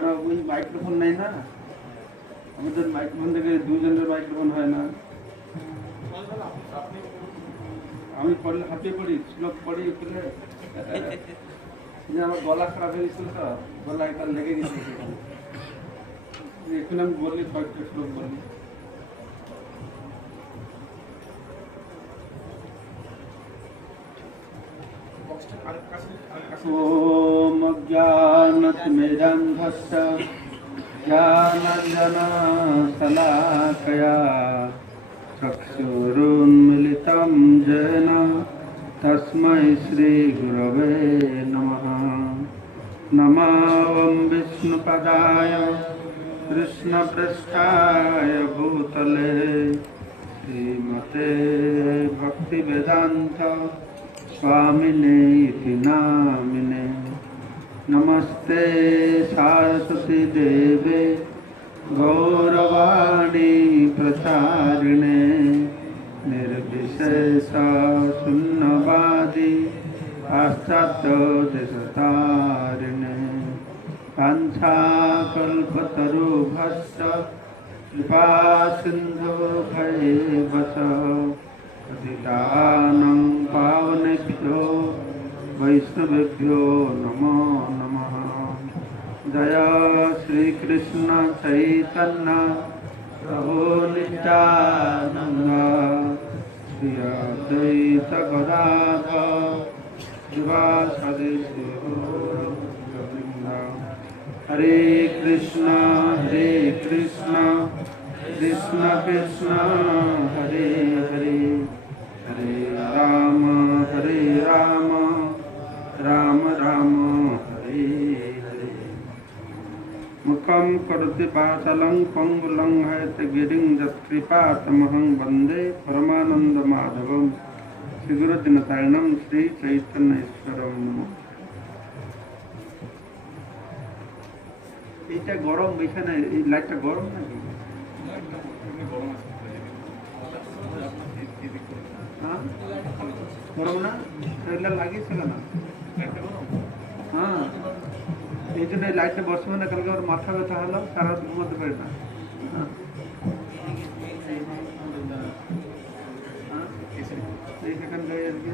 কারণ ওই মাইক্রোফোন নেই না, আমাদের মাইক্রোফোন থেকে দুজনের মাইক্রোফোন হয় না। আমি পড়লে হাতে পড়ি, শ্লোক পড়ি পড়লে আমার গলা খারাপ হয়ে গেছিল, তো গলা একটা লেগে গেছে। এখন আমি বললি কয়েকটা শ্লোক বললি। ओम ज्ञानतिमिरन्धस्य ज्ञानाञ्जनशलाकया चक्षुरुन्मिलितं येन तस्मै श्रीगुरवे नमः। नमो विष्णुपदाय कृष्णपृष्ठाय भूतले श्रीमते भक्तिवेदान्त स्वामिने इति नामिने। नमस्ते सरस्वती देवे गौरवाणी प्रचारिणे निर्विशेष शून्यवादी पाश्चात्य देशतारिणे। वाञ्छाकल्पतरुभ्यश्च कृपा सिन्धुभ्यैव च पतितानं पावनेभ्यो वैष्णवेभ्यो नमो नमः। जय श्री कृष्ण चैतन्य प्रभु नित्यानंद श्री अद्वैत गदाधर शिवासादि हरे कृष्ण कृष्ण कृष्ण हरे हरे, हरे राम राम राम हरे हरे। मुखं करोति वाचालं पंगुलं गिरिं यत्कृपातमहं वन्दे परमानन्दमाधवं श्रीगुरुदिनतारिणं श्री चैतन्येश्वरं नमः। এইটা গরম এখানে, এই লাইটটা গরম নাকি? হ্যাঁ গরম না, এটা লাগিয়েছিল না? হ্যাঁ এই জন্য এই লাইটটা বসবে না, কালকে আমার মাথা ব্যথা হলো, সারা ঘুমাতে পারি না। হ্যাঁ এইখান থেকে আর কি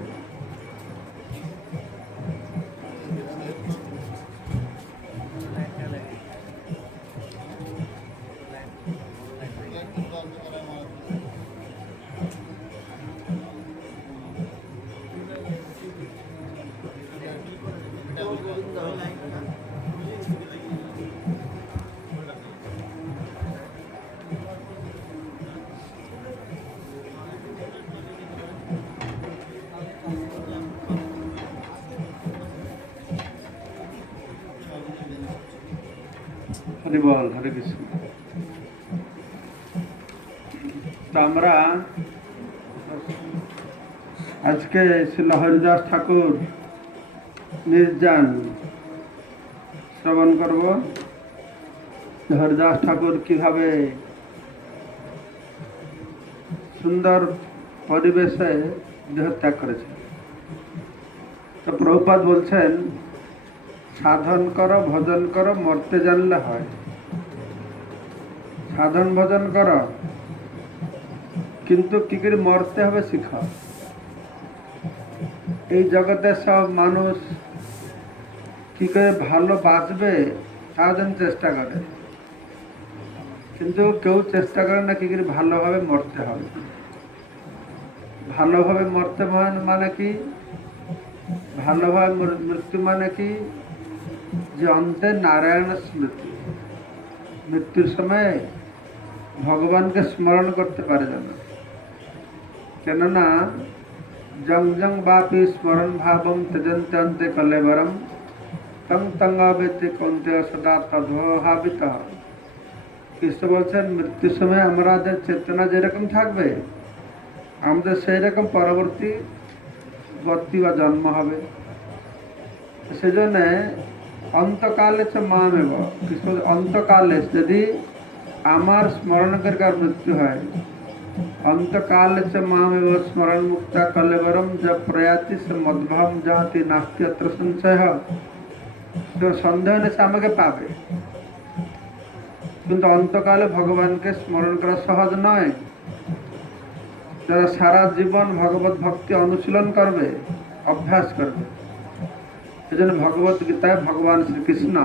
হরে বল, হরে কৃষ্ণ। তো আমরা আজকে শ্রীল হরিদাস ঠাকুর নির্যান শ্রবণ করব। হরিদাস ঠাকুর কিভাবে সুন্দর পরিবেশে দেহত্যাগ করেছে। তো প্রভুপাদ বলছেন, সাধন করো ভজন করো মরতে জানলে হয়। সাধন ভজন করো, কিন্তু কি করে মরতে হবে শিখো। এই জগতে সব মানুষ কি করে ভালো বাঁচবে তার জন্য চেষ্টা করে, কিন্তু কেউ চেষ্টা করে না কি করে ভালোভাবে মরতে হবে। ভালোভাবে মরতে মানে কি? ভালোভাবে মৃত্যু মানে কি? যে অন্তে নারায়ণ স্মৃতি, মৃত্যুর সময় ভগবানকে স্মরণ করতে পারে যেন। কেননা জং জং বাপি স্মরণ ভাবম তেজন্তে অন্তে কলেবরম তং তঙ্গাবেতে কন্তে সদা তদ্ভাবিত। কৃষ্ণ বলছেন, মৃত্যুর সময় আমাদের চেতনা যেরকম থাকবে, আমাদের সেই রকম পরবর্তী গতি বা জন্ম হবে। সেজন্য অন্তকালে চ মামেব, কৃষ্ণ অন্তকালে যদি আমার স্মরণ করে মৃত্যু হয়, অন্তকালে চ মামেব স্মরণ মুক্তা কলেবরম য প্রয়াতি সে মদ্ভাব জাতি নাস্তি অত্র সংশয়। তো সন্দেহ নেই সে আমাকে পাবে। কিন্তু অন্তকালে ভগবানকে স্মরণ করা সহজ নয়। যারা সারা জীবন ভগবত ভক্তি অনুশীলন করবে, অভ্যাস করবে, সেজন্য ভগবত গীতায় ভগবান শ্রীকৃষ্ণ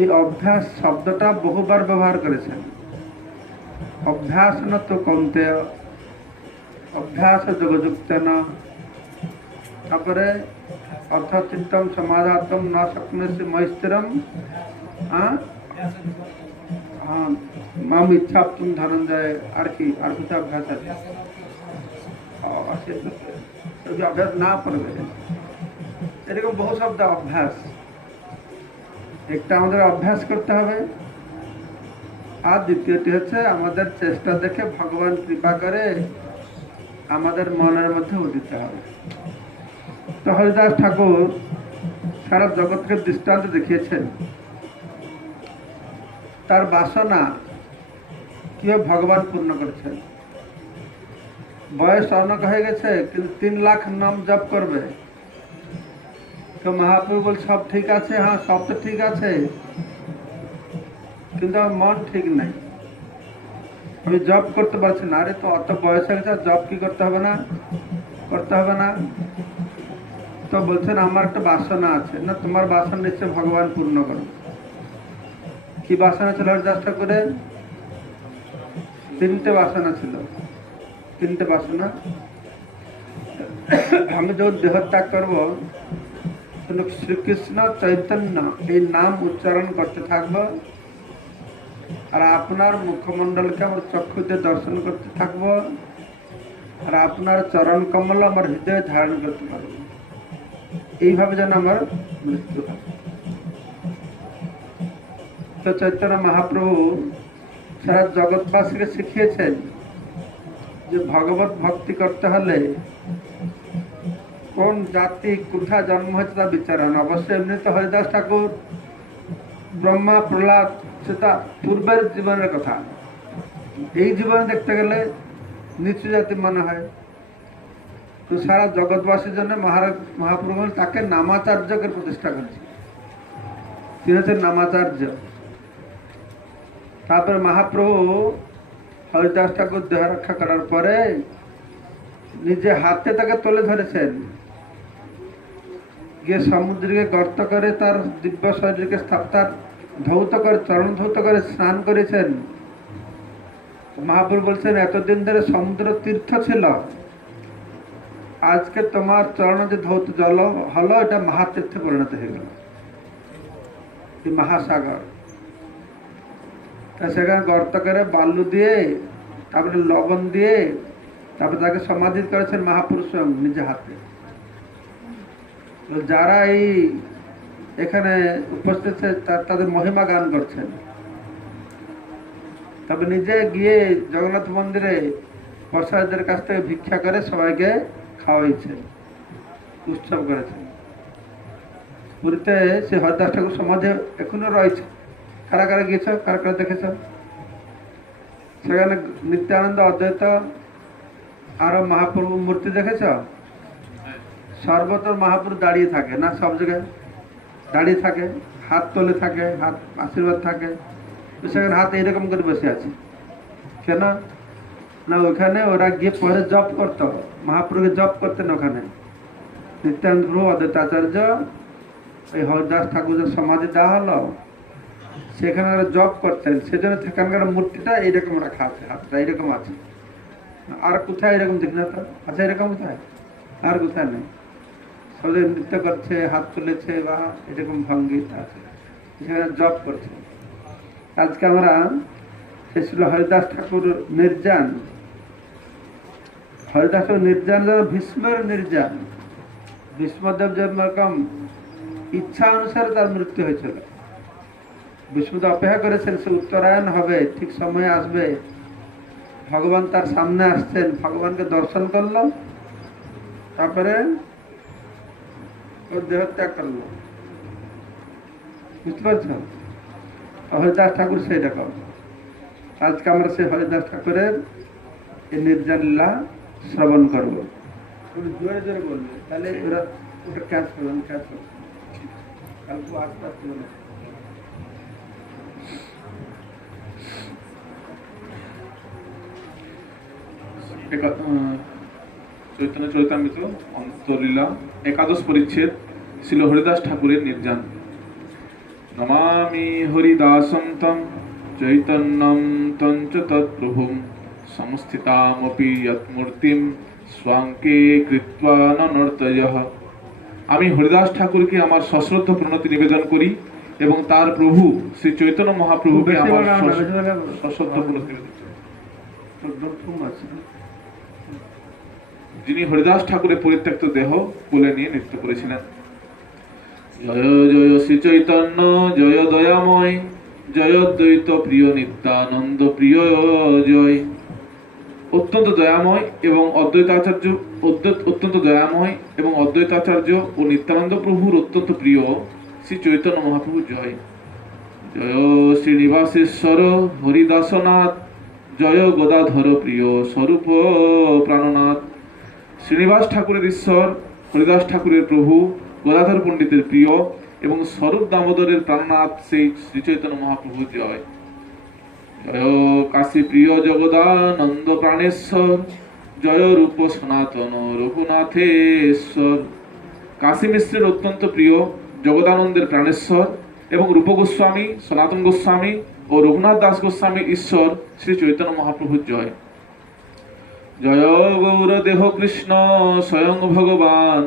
এই অভ্যাস শব্দটা বহুবার ব্যবহার করেছেন। অভ্যাস ন তো কৌন্তেয়, অভ্যাস যোগযুক্তেন, তারপরে অর্থচিত্তম সমাধাতম ন শক্নসি মৈস্থিরম মাম ইচ্ছাপ্তুম ধনঞ্জয়। আর কি আর কিছু অভ্যাস আছে? অভ্যাস না করবে, এরকম বহু শব্দ অভ্যাস। একটা আমাদের অভ্যাস করতে হবে, আর দ্বিতীয়টি হচ্ছে আমাদের চেষ্টা দেখে ভগবান কৃপা করে আমাদের মনের মধ্যে উদিত হবে। তো হরিদাস ঠাকুর সারা জগৎকে দৃষ্টান্ত দেখিয়েছেন তার বাসনা কিভাবে ভগবান পূর্ণ করেছেন। বয়স অনেক হয়ে গেছে, কিন্তু 3 লাখ নাম জপ করবে। তো মহাপ্রভু বল সব ঠিক আছে, হ্যাঁ সব তো ঠিক আছে, কিন্তু আমার মন ঠিক নাই, আমি জব করতে পারছি না। আরে তো অত বয়স হয়ে গেছে, জব কি করতে হবে না? করতে হবে না। তো বলছেন আমার একটা বাসনা আছে। না, তোমার বাসনা নিশ্চয় ভগবান পূর্ণ করো। কি বাসনা ছিল হরিদাস ঠাকুরের? 3টে বাসনা ছিল। 3টে বাসনা। আমি যখন দেহত্যাগ করবো, শ্রীকৃষ্ণ চৈতন্য এই নাম উচ্চারণ করতে থাকবো, আর আপনার মুখমণ্ডলকে আমার চক্ষু দিয়ে দর্শন করতে থাকবো, আর আপনার চরণ কমল আমার হৃদয়ে ধারণ করতে পারবো। এইভাবে যেন আমার মৃত্যু হয়। তো চৈতন্য মহাপ্রভু সারা জগৎবাসীকে শিখিয়েছেন যে ভগবত ভক্তি করতে হলে কোন জাতি কোথায় জন্ম হয়েছে তা বিচার হয় না। অবশ্যই এমনি তো হরিদাস ঠাকুর ব্রহ্মা প্রহ্লাদ সেটা পূর্বের জীবনের কথা, এই জীবনে দেখতে গেলে নিচু জাতি মনে হয়। তো সারা জগৎবাসীর জন্য মহাপ্রভু তাকে নামাচার্যকে প্রতিষ্ঠা করেছে। তিনি হচ্ছেন নামাচার্য। তারপরে মহাপ্রভু হরিদাস ঠাকুর দেহ রক্ষা করার পরে নিজে হাতে তাকে তুলে ধরেছেন, গিয়ে সমুদ্রকে গর্ত করে তার দিব্য শরীরকে তার ধৌত করে, চরণ ধৌত করে স্নান করেছেন। মহাপ্রভু বলছেন এতদিন ধরে সমুদ্র তীর্থ ছিল, আজকে তোমার চরণ যে ধৌত জল হলো, এটা মহাতীর্থে পরিণত হয়ে গেল, এই মহাসাগর। তা সেখানে গর্ত করে বালু দিয়ে, তারপরে লবণ দিয়ে, তারপরে তাকে সমাধি করেছেন মহাপুরুষ নিজে হাতে। যারা এই এখানে উপস্থিত তাদের মহিমা গান করছেন। তবে নিজে গিয়ে জগন্নাথ মন্দিরে প্রসাদের কাছ থেকে ভিক্ষা করে সবাইকে খাওয়াইছেন, উৎসব করেছেন। পুরীতে সে হরিদাস ঠাকুর সমাধি এখনো রয়েছে। কারা কারা গিয়েছ, কারা কারা দেখেছ? সেখানে নিত্যানন্দ, অদ্বৈত আরো মহাপ্রভু মূর্তি দেখেছ? সর্বত্র মহাপ্রভু দাঁড়িয়ে থাকে না, সব জায়গায় দাঁড়িয়ে থাকে, হাত তোলে থাকে, হাত আশীর্বাদ থাকে। সেখানে হাত এইরকম করে বসে আছে কেন? না, ওখানে ওরা গিয়ে পরে জপ করতো, মহাপ্রভুকে জপ করতেন ওখানে। নিত্যানন্দ প্রভু, অদ্বৈতাচার্য, এই হরিদাস ঠাকুরের সমাধি দেওয়া হলো, সেখানে ওরা জপ করতেন। সেজন্য সেখানকার মূর্তিটা এইরকম রাখা আছে, হাতটা এইরকম আছে। আর কোথায় এরকম দেখি না তো? আচ্ছা, এরকম কোথায়? আর কোথায় নেই। সবাই নৃত্য করছে, হাত তুলেছে, বা এরকম ভঙ্গি আছে, সেখানে জপ করছে। আজকে আমরা সে ছিল হরিদাস ঠাকুর নির্যান। হরিদাস নির্যান যেন ভীষ্মের নির্যান। ভীষ্মদেব যেরকম ইচ্ছা অনুসারে তার মৃত্যু হয়েছিল। ভীষ্মদেব অপেক্ষা করেছেন সে উত্তরায়ণ হবে, ঠিক সময়ে আসবে। ভগবান তার সামনে আসছেন, ভগবানকে দর্শন করলো, তারপরে ওর দেহত্যাগ করলো। বুঝতে পারছ? হরিদাস ঠাকুর সেই রকম। আজকে আমরা সেই হরিদাস ঠাকুরের এই নির্যান লীলা শ্রবণ করবো। জোরে জোরে বলবে, তাহলে ওরা ওটা ক্যাচ করবেন, ক্যাচ করবেন। কালকে আস্তে আস্তে চৈতন্য চরিতামৃত অন্তলীলা একাদশ পরিচ্ছেদ শ্রীল হরিদাস ঠাকুরের নির্যান। নমামি হরিদাসম তম চৈতন্যম তঞ্চ তৎপ্রভুম সংস্থিতামপি যৎমূর্তিম স্বাঙ্কে কৃত্বা ননর্তয়ঃ। আমি হরিদাস ঠাকুরকে আমার সশ্রদ্ধ প্রণতি নিবেদন করি এবং তার প্রভু শ্রী চৈতন্য মহাপ্রভুকে আমার সশ্রদ্ধ প্রণতি নিবেদন করি, যিনি হরিদাস ঠাকুরের পরিত্যক্ত দেহ কোলে নিয়ে নৃত্য করেছিলেন। জয় জয় শ্রী চৈতন্য জয় দয়াময় জয় দ্বৈত প্রিয় নিত্যানন্দ প্রিয় জয়। অত্যন্ত দয়াময় এবং অদ্বৈতাচার্য ও নিত্যানন্দ প্রভুর অত্যন্ত প্রিয় শ্রী চৈতন্য মহাপ্রভু জয়। জয় শ্রীনিবাসেশ্বর হরিদাসনাথ জয় গদাধর প্রিয় স্বরূপ প্রাণনাথ। শ্রীনিবাস ঠাকুরের ঈশ্বর, হরিদাস ঠাকুরের প্রভু, গদাধর পণ্ডিতের প্রিয় এবং স্বরূপ দামোদরের প্রাণনাথ সেই শ্রী চৈতন্য মহাপ্রভু জয়। জয় কাশী প্রিয় জগদানন্দ প্রাণেশ্বর জয় রূপ সনাতন রঘুনাথেশ্বর। কাশী মিশ্রের অত্যন্ত প্রিয় জগদানন্দের প্রাণেশ্বর এবং রূপ গোস্বামী, সনাতন গোস্বামী ও রঘুনাথ দাস গোস্বামী ঈশ্বর শ্রী চৈতন্য মহাপ্রভু জয়। জয় গৌর দেহ কৃষ্ণ স্বয়ং ভগবান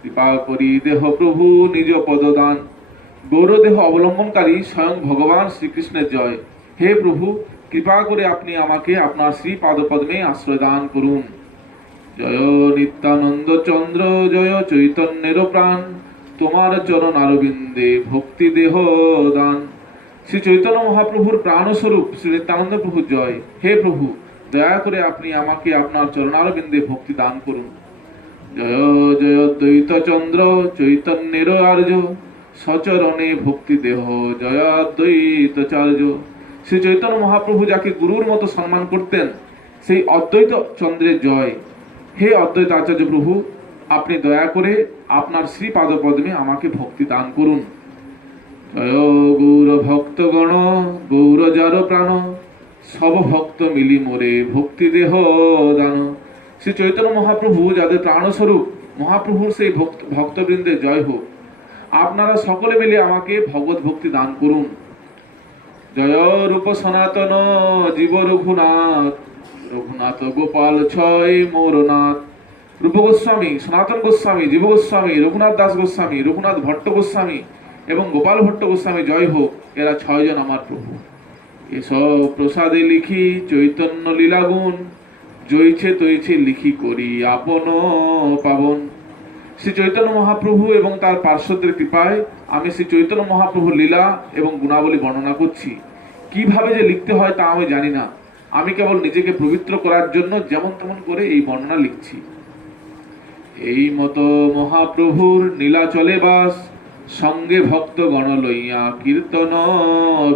কৃপা করি দেহ প্রভু নিজ পদদান। গৌর দেহ অবলম্বনকারী স্বয়ং ভগবান শ্রীকৃষ্ণের জয়। হে প্রভু, কৃপা করে আপনি আমাকে আপনার শ্রী পাদপদ্মে আশ্রয় দান করুন। জয় নিত্যানন্দ চন্দ্র জয় চৈতন্যের প্রাণ তোমার চরণ আরবিন্দে ভক্তি দেহ দান। শ্রী চৈতন্য মহাপ্রভুর প্রাণস্বরূপ শ্রী নিত্যানন্দ প্রভু জয়। হে প্রভু, দয়া করে আপনি আমাকে আপনার চরণারবিন্দে ভক্তি দান করুন। জয় জয় দ্বৈত চন্দ্র চৈতন্যের আর্য সচরণে ভক্তি দেহ জয় অদ্বৈতাচার্য। শ্রী চৈতন্য মহাপ্রভু যাকে গুরুর মতো সম্মান করতেন সেই অদ্বৈত চন্দ্রের জয়। হে অদ্বৈত আচার্য প্রভু, আপনি দয়া করে আপনার শ্রী পাদপদ্মে আমাকে ভক্তি দান করুন। জয় গৌর ভক্তগণ গৌর যার প্রাণ সব ভক্ত মিলি মোরে ভক্তি দেহ দান। শ্রী চৈতন্য মহাপ্রভু যাদের প্রাণস্বরূপ মহাপ্রভুর সেই ভক্তবৃন্দে জয় হোক। আপনারা সকলে মিলে আমাকে ভগবত ভক্তি দান করুন। জয় রূপ সনাতন জীব রঘুনাথ রঘুনাথ গোপাল ছয় মোরনাথ। রূপ গোস্বামী, সনাতন গোস্বামী, জীব গোস্বামী, রঘুনাথ দাস গোস্বামী, রঘুনাথ ভট্ট গোস্বামী এবং গোপাল ভট্ট গোস্বামী জয় হোক। এরা 6 জন আমার প্রভু। এসব প্রসাদে লিখি চৈতন্য লীলাগুণ জয়ছে তৈছে লিখি করি আপন পাবন। শ্রী চৈতন্য মহাপ্রভু এবং তার পার্শ্বদের কৃপায় আমি শ্রী চৈতন্য মহাপ্রভুর লীলা এবং গুণাবলী বর্ণনা করছি। কিভাবে যে লিখতে হয় তা আমি জানি না। আমি কেবল নিজেকে পবিত্র করার জন্য যেমন তেমন করে এই বর্ণনা লিখছি। এই মতো মহাপ্রভুর নীলাচলে বাস সঙ্গে ভক্ত গণ লইয়া কীর্তন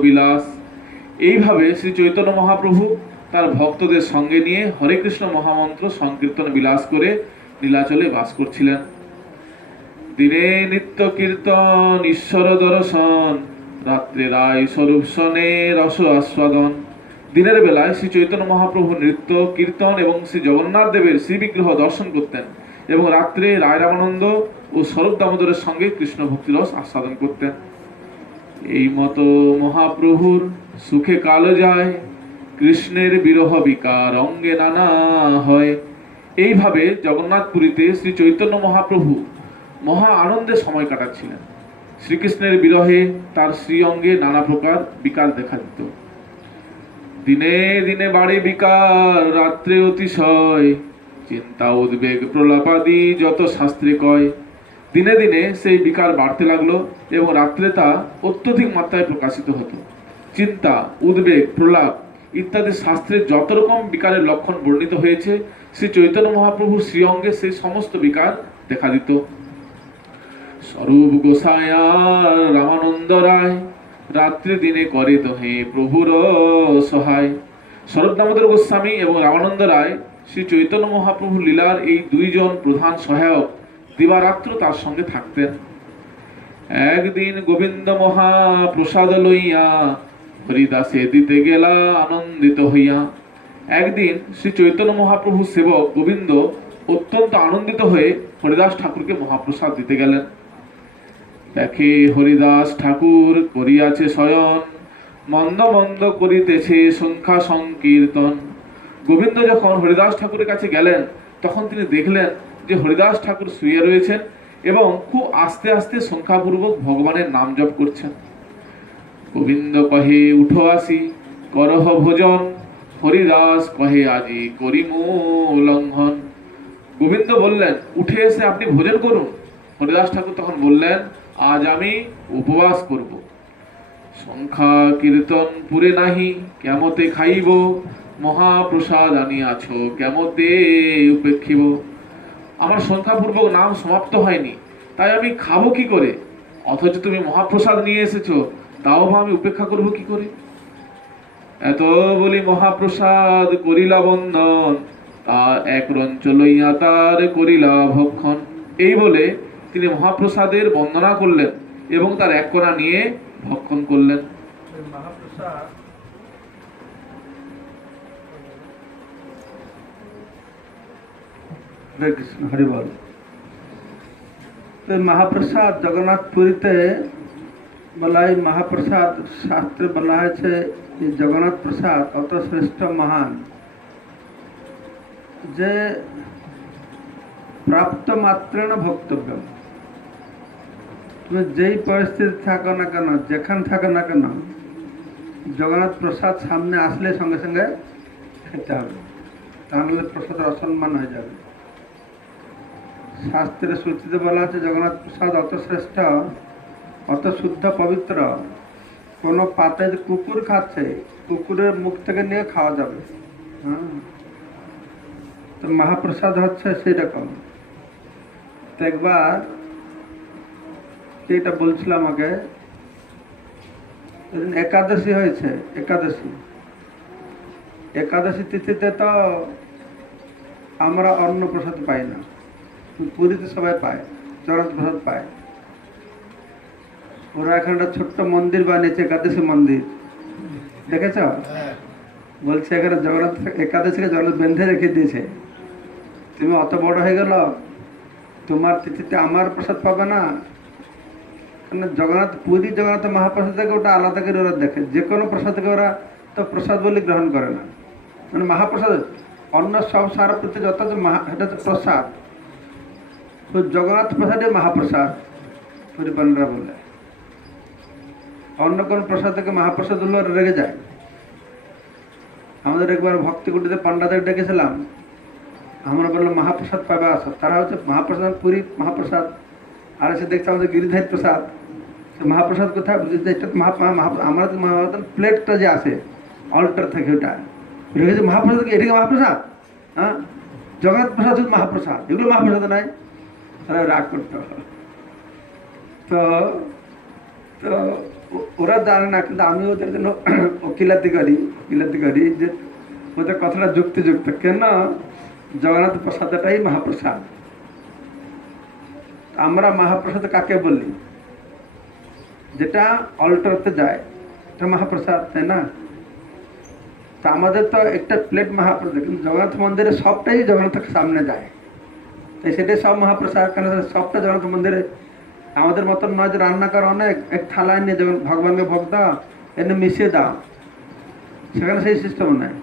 বিলাস। এইভাবে শ্রী চৈতন্য মহাপ্রভু তার ভক্তদের সঙ্গে নিয়ে হরে কৃষ্ণ মহামন্ত্র সংকীর্তন বিলাস করে নীলাচলে বাস করছিলেন। দিনে নিত্য কীর্তন ঈশ্বর দর্শন রাত্রে রায় স্বরূপ শনে রস আস্বাদন। দিনের বেলায় শ্রী চৈতন্য মহাপ্রভু নৃত্য কীর্তন এবং শ্রী জগন্নাথ দেবের শ্রী বিগ্রহ দর্শন করতেন এবং রাত্রে রায় রামানন্দ ও স্বরূপ দামোদরের সঙ্গে কৃষ্ণ ভক্তিরস আস্বাদন করতেন। এই মতো মহাপ্রভুর সুখে কাল যায় কৃষ্ণের বিরহ বিকার অঙ্গে নানা হয়। এইভাবে জগন্নাথপুরীতে শ্রী চৈতন্য মহাপ্রভু মহা আনন্দে সময় কাটাচ্ছিলেন। শ্রীকৃষ্ণের বিরহে তার শ্রী অঙ্গে নানা প্রকার বিকার দেখা দিত। দিনে দিনে বাড়ে বিকার রাত্রে অতিশয় চিন্তা উদ্বেগ প্রলাপাদি যত শাস্ত্রে কয়। দিনে দিনে সেই বিকার বাড়তে লাগলো এবং রাত্রে তা অত্যধিক মাত্রায় প্রকাশিত হতো। চিন্তা, উদ্বেগ, প্রলাপ ইত্যাদি শাস্ত্রে যত রকম বিকারের লক্ষণ বর্ণিত হয়েছে শ্রী চৈতন্য মহাপ্রভুর শ্রীঅঙ্গে সেই সমস্ত বিকার দেখা দিত। স্বরূপ গোসাইয়ার রামানন্দ রায় রাত্রি দিনে করে দহে প্রভুর সহায়। স্বরূপ দামোদর গোস্বামী এবং রামানন্দ রায় শ্রী চৈতন্য মহাপ্রভু লীলার এই 2 জন প্রধান সহায়ক দিবারাত্র তার সঙ্গে থাকতেন। একদিন গোবিন্দ মহাপ্রসাদ লইয়া হরিদাসে দিতে গেলা আনন্দিত হইয়া। একদিন শ্রী চৈতন্য মহাপ্রভু সেবক গোবিন্দ অত্যন্ত আনন্দিত হয়ে হরিদাস ঠাকুরকে মহাপ্রসাদ দিতে গেলেন। দেখে হরিদাস ঠাকুর করিয়াছে শয়ন, মন্দ মন্দ করিতেছে সংখ্যা সংকীর্তন। গোবিন্দ যখন হরিদাস ঠাকুরের কাছে গেলেন তখন তিনি দেখলেন যে হরিদাস ঠাকুর শুয়ে রয়েছেন এবং খুব আস্তে আস্তে সংখ্যাপূর্বক ভগবানের নাম জপ করছেন। গোবিন্দ কহে উঠো আসি করহ ভোজন, হরিদাস কহে আজি করিমু লঙ্ঘন। গোবিন্দ বললেন উঠে এসে আপনি ভোজন করুন। হরিদাস ঠাকুর তখন বললেন আজ আমি উপবাস করব। সংখ্যা কীর্তন পুরে নাহি কেমতে খাইব, মহাপ্রসাদ আনিয়াছ কেমতে উপেক্ষিব। আমার সংখ্যাপূর্বক নাম সমাপ্ত হয়নি, তাই আমি খাবো কি করে? অথচ তুমি মহাপ্রসাদ নিয়ে এসেছো, তাও বা আমি উপেক্ষা করব কি করে? এত বলি মহাপ্রসাদ করিলা বন্দন, তা এক রঞ্চ লইয়া তার করিলা ভক্ষণ। এই বলে তিনি মহাপ্রসাদের বন্দনা করলেন এবং তার এক কোণা নিয়ে ভক্ষণ করলেন। মহাপ্রসাদ হরে কৃষ্ণ হরি বল। তো মহাপ্রসাদ জগন্নাথপুরীতে বলা হয়, মহাপ্রসাদ শাস্ত্রে বলা হয়েছে যে জগন্নাথ প্রসাদ অত শ্রেষ্ঠ মহান যে প্রাপ্ত মাত্রেণ ভক্তব্য। তুমি যেই পরিস্থিতি থাকো না কেন, যেখানে থাকো না কেন, জগন্নাথ প্রসাদ সামনে আসলে সঙ্গে সঙ্গে খেতে হবে, তাহলে প্রসাদের অসম্মান হয়ে যাবে। শাস্ত্রের সূচিতে বলা আছে জগন্নাথ প্রসাদ অত শ্রেষ্ঠ, অত শুদ্ধ পবিত্র, কোনো পাতে কুকুর খাচ্ছে কুকুরের মুখ থেকে নিয়ে খাওয়া যাবে। হ্যাঁ, তো মহাপ্রসাদ হচ্ছে সেই রকম। তো একবার এটা বলছিল আমাকে, একাদশী হয়েছে, একাদশী তিথিতে তো আমরা অন্ন প্রসাদ পাই না, পুরীতে সবাই পায়, জগন্নাথ প্রসাদ পায়। ওরা এখন একটা ছোট্ট মন্দির বানিয়েছে, একাদশী মন্দির, দেখেছ? বলছে এখানে জগন্নাথ একাদশীকে জগন্নাথ বেঁধে রেখে দিয়েছে, তুমি অত বড় হয়ে গেল, তোমার তিথিতে আমার প্রসাদ পাবে না। কারণ জগন্নাথ পুরী জগন্নাথ মহাপ্রসাদ থেকে ওটা আলাদা করে ওরা দেখে, যে কোনো প্রসাদকে ওরা তো প্রসাদ বলে গ্রহণ করে না। মানে মহাপ্রসাদ অন্য সব সারা প্রতি যত এটা হচ্ছে প্রসাদ, তো জগন্নাথ প্রসাদে মহাপ্রসাদ পরিপালনরা বলে। অন্য কোন প্রসাদ থেকে মহাপ্রসাদ হলো রেগে যায়। আমাদের একবার ভক্তিকুটিতে পান্ডাদের ডেকেছিলাম, আমরা বললাম মহাপ্রসাদ পাবে আসো। তারা হচ্ছে মহাপ্রসাদ পুরী মহাপ্রসাদ, আর এসে দেখছে আমাদের গিরিধারী প্রসাদ। মহাপ্রসাদ কোথায়? আমরা তো প্লেটটা যে আসে অল্টার থেকে ওটা রেখেছে মহাপ্রসাদ, এটাকে মহাপ্রসাদ, হ্যাঁ জগন্নাথ প্রসাদ শুধু মহাপ্রসাদ, এগুলো মহাপ্রসাদ নাই। তারা রাগ করতো। তো তো ওরা জানে না, কিন্তু আমি ওদের জন্য ওকিলাতি করি যে ওদের কথাটা যুক্তিযুক্ত। কেন? জগন্নাথ প্রসাদটাই মহাপ্রসাদ। আমরা মহাপ্রসাদ কাকে বলি? যেটা অল্টারতে যায় এটা মহাপ্রসাদ, তাই না? তো আমাদের তো একটা প্লেট মহাপ্রসাদ, কিন্তু জগন্নাথ মন্দিরে সবটাই জগন্নাথের সামনে যায়, তাই সেটাই সব মহাপ্রসাদ। কেন? সবটা জগন্নাথ মন্দিরে। আমাদের মতন নয় যে রান্না করো অনেক, এক থালায় নিয়ে যখন ভগবানকে ভোগ দাও এনে মিশিয়ে দাও, সেখানে সেই সিস্টেম নেই।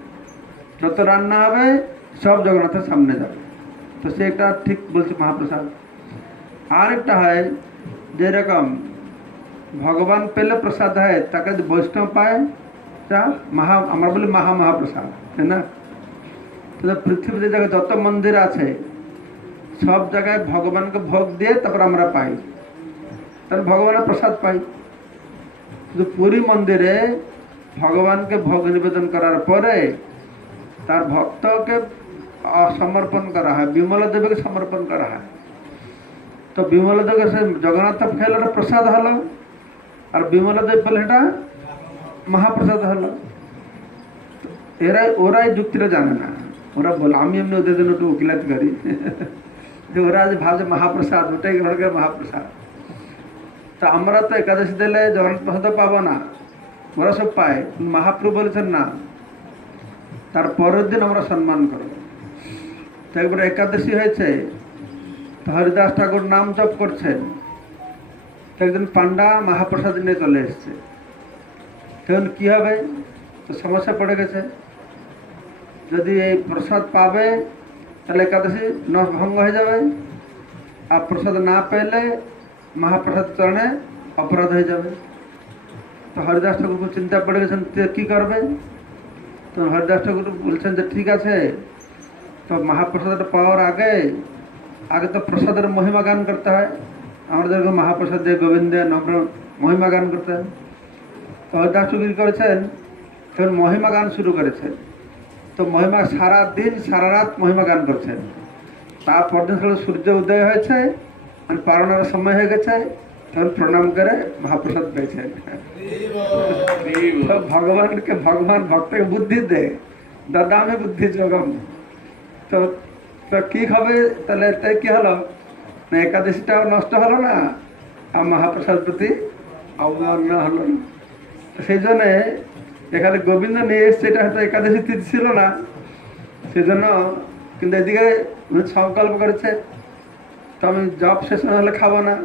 যত রান্না হবে সব জগন্নাথের সামনে যাবে, তো সেটা ঠিক বলছে মহাপ্রসাদ। আর একটা হয় যেরকম ভগবান পেলে প্রসাদ হয়, তাকে যদি বৈষ্ণব পায় তা আমরা বলি মহাপ্রসাদ, তাই না? তো পৃথিবীতে জায়গায় যত মন্দির আছে সব জায়গায় ভগবানকে ভোগ দিয়ে তারপর আমরা পাই, তাহলে ভগবানের প্রসাদ পাই। কিন্তু পুরী মন্দিরে ভগবানকে ভোগ নিবেদন করার পরে তার ভক্তকে সমর্পণ করা হয়, বিমলা দেবীকে সমর্পণ করা হয়। তো বিমলা দেবী সে জগন্নাথ খেলে প্রসাদ হলো, আর বিমলা দেব পেলে এটা মহাপ্রসাদ হলো। ওরাই যুক্তিটা জানে না। ওরা বলে, আমি এমনি ওদের জন্য একটু উকিলাতি করি যে ওরা যে ভাবছে মহাপ্রসাদ, ওটাই গ্রহণ করে মহাপ্রসাদ। তো আমরা তো একাদশী দিলে জগন্নাথ প্রসাদ পাবো না, ওরা সব পায়। মহাপ্রভু বলেছেন না, তা তার পরের দিন আমরা সম্মান করব। তো একবার একাদশী হয়েছে, তো হরিদাস ঠাকুর নাম জপ করছেন, তো একজন পান্ডা মহাপ্রসাদ নিয়ে চলে এসছে। তখন কী হবে? তো সমস্যা পড়ে গেছে, যদি এই প্রসাদ পাবে তাহলে একাদশী ভঙ্গ হয়ে যাবে, আর প্রসাদ না পেলে মহাপ্রসাদ চরণে অপরাধ হয়ে যাবে। তো হরিদাস ঠাকুর খুব চিন্তা পড়ে গেছেন, কী করবে? তো হরিদাস ঠাকুর বলছেন যে ঠিক আছে, তো মহাপ্রসাদটা পাওয়ার আগে আগে তো প্রসাদের মহিমা গান করতে হয়। আমাদেরকে মহাপ্রসাদ দিয়ে গোবিন্দে নম্র মহিমা গান করতে হয়। তো হরিদাস ঠাকুর করেছেন, তখন মহিমা গান শুরু করেছেন। তো মহিমা সারা দিন সারা রাত মহিমা গান করছেন। তারপর দিন সূর্য উদয় হয়েছে, মানে পালনের সময় হয়ে গেছে, তখন প্রণাম করে মহাপ্রসাদ পেয়েছেন। ভগবানকে ভগবান ভক্তকে বুদ্ধি দেয়, দাদা আমি বুদ্ধি জগম। তো তো কী হবে তাহলে? তাই কী হলো না, একাদশীটাও নষ্ট হলো না, আর মহাপ্রসাদ প্রতি অবমাননা হলো না। সেই জন্যে এখানে গোবিন্দ নিয়ে এসছে, এটা হয়তো একাদশী তিথি ছিল না, সেই জন্য। কিন্তু এদিকে সংকল্প করেছে, তো আমি জব শেষ হলে খাবো না।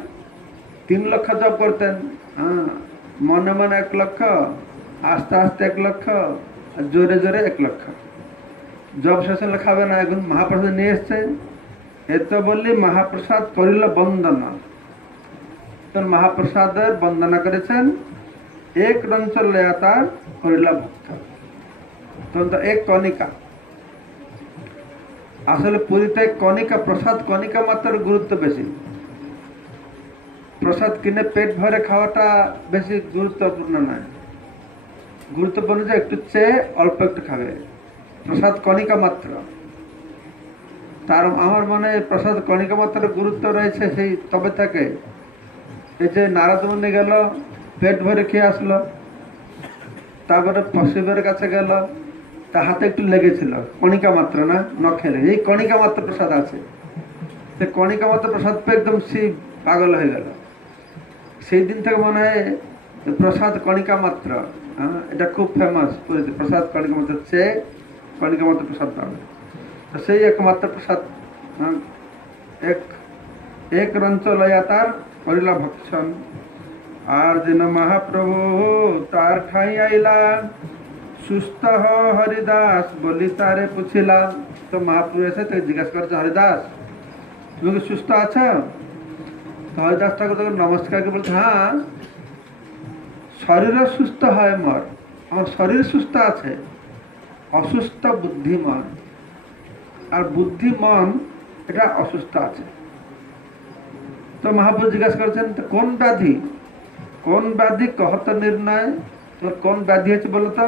3 লক্ষ জব করতেন, হ্যাঁ, মনে মনে 1 লক্ষ, আস্তে আস্তে 1 লক্ষ, আর জোরে জোরে 1 লক্ষ। জব শেষ হলে খাবে না, এখন মহাপ্রসাদ নিয়ে এসছে। এত বললি মহাপ্রসাদ করিল বন্দনা, তখন মহাপ্রসাদের বন্দনা করেছেন। 1 রঞ্চল তার করিলা ভক্ত, তখন তো 1 কণিকা। আসলে পুরীতে কণিকা, প্রসাদ কণিকা মাত্র গুরুত্ব বেশি। প্রসাদ কিনে পেট ভরে খাওয়াটা বেশি গুরুত্বপূর্ণ নয়, গুরুত্বপূর্ণ যে একটু চেয়ে অল্প একটু খাবে। প্রসাদ কণিকা মাত্র, তার আমার মনে প্রসাদ কণিকা মাত্র গুরুত্ব রয়েছে সেই তবে থাকে। এই যে নারদ মুনি গেল, পেট ভরে খেয়ে আসলো, তারপরে শিবের কাছে গেল, তার হাতে একটু লেগেছিল, কণিকা মাত্র না, ন খেলে। এই কণিকা মাত্র প্রসাদ আছে, সে কণিকা মাত্র প্রসাদ পেয়ে একদম শিব পাগল হয়ে গেল। সেই দিন থেকে মনে হয় প্রসাদ কণিকা মাত্র, হ্যাঁ, এটা খুব ফেমাস। প্রসাদ কণিকা মাত্র চেয়ে কণিকা মাত্র প্রসাদ পাবে, তো সেই একমাত্র প্রসাদ। হ্যাঁ, এক রঞ্চ লয়া তার করিলা ভক্ষণ। আর যেন মহাপ্রভু তার ঠাই আইলা, সুস্থ হরিদাস বলি তারে পুছিলা। তো মহাপ্রভু এসে তো জিজ্ঞাসা করছে, হরিদাস তুমি কি সুস্থ আছো? তো হরিদাস ঠাকুর তখন নমস্কারকে বলছে, হ্যাঁ, শরীর সুস্থ হয় মোর, আমার শরীর সুস্থ আছে, অসুস্থ বুদ্ধিমান, আর বুদ্ধিমান এটা অসুস্থ আছে। তো মহাপ্রভু জিজ্ঞাসা করছেন, তো কোন ব্যাধি, কোন ব্যাধি কহত নির্ণয়, তোর কোন ব্যাধি আছে বলো তো?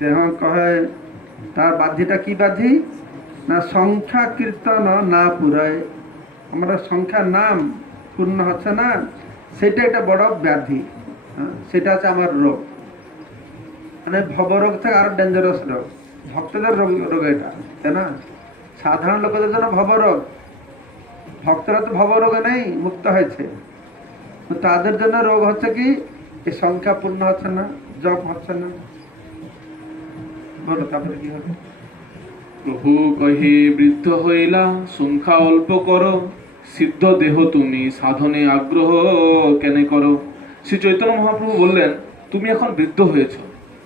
হ্যাঁ কহে, তার ব্যাধিটা কি ব্যাধি না, সংখ্যা কীর্তন না পুরায়, আমরা সংখ্যা নাম পূর্ণ হচ্ছে না, সেটা একটা বড় ব্যাধি। হ্যাঁ, সেটা হচ্ছে আমার রোগ, মানে ভবরোগ থেকে আরো ডেঞ্জারাস রোগ, ভক্তদের রোগ এটা, তাই না? সাধারণ লোকেদের জন্য ভবরোগ, ভক্তরা তো ভবরোগে নেই, মুক্ত হয়েছে, তাদের জন্য রোগ হচ্ছে কি, এই সংখ্যা পূর্ণ হচ্ছে না, জপ হচ্ছে না। বলো তারপরে কি হবে? প্রভু কহে, বৃদ্ধ হইলা সংখ্যা অল্প করো, সিদ্ধ দেহ তুমি সাধনে আগ্রহ কেনে করো। শ্রী চৈতন্য মহাপ্রভু বললেন, তুমি এখন বৃদ্ধ হয়েছ,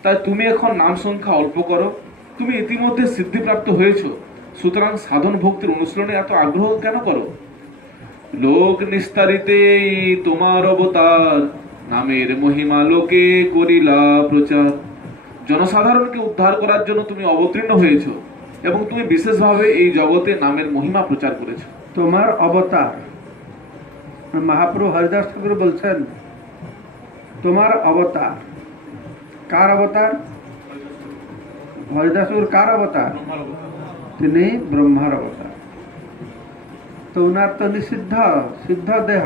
তাই তুমি এখন নাম সংখ্যা অল্প করো, তুমি ইতিমধ্যে সিদ্ধিপ্রাপ্ত হয়েছ, সুতরাং সাধন ভক্তির অনুশীলনে এত আগ্রহ কেন করো? লোক নিস্তারিতে তোমার অবতার, নামের মহিমা লোকে করিলা প্রচার। জনসাধারণকে উদ্ধার করার জন্য তুমি অবতীর্ণ হয়েছ, এবং তুমি বিশেষভাবে এই জগতে নামের মহিমা প্রচার করেছো। তোমার অবতার, মহাপ্রভু হরিদাস ঠাকুর বলছেন তোমার অবতার। কার অবতার? হরিদাস ঠাকুর কার অবতার? তিনি ব্রহ্মার অবতার। তো উনার তো নিষিদ্ধ সিদ্ধ দেহ,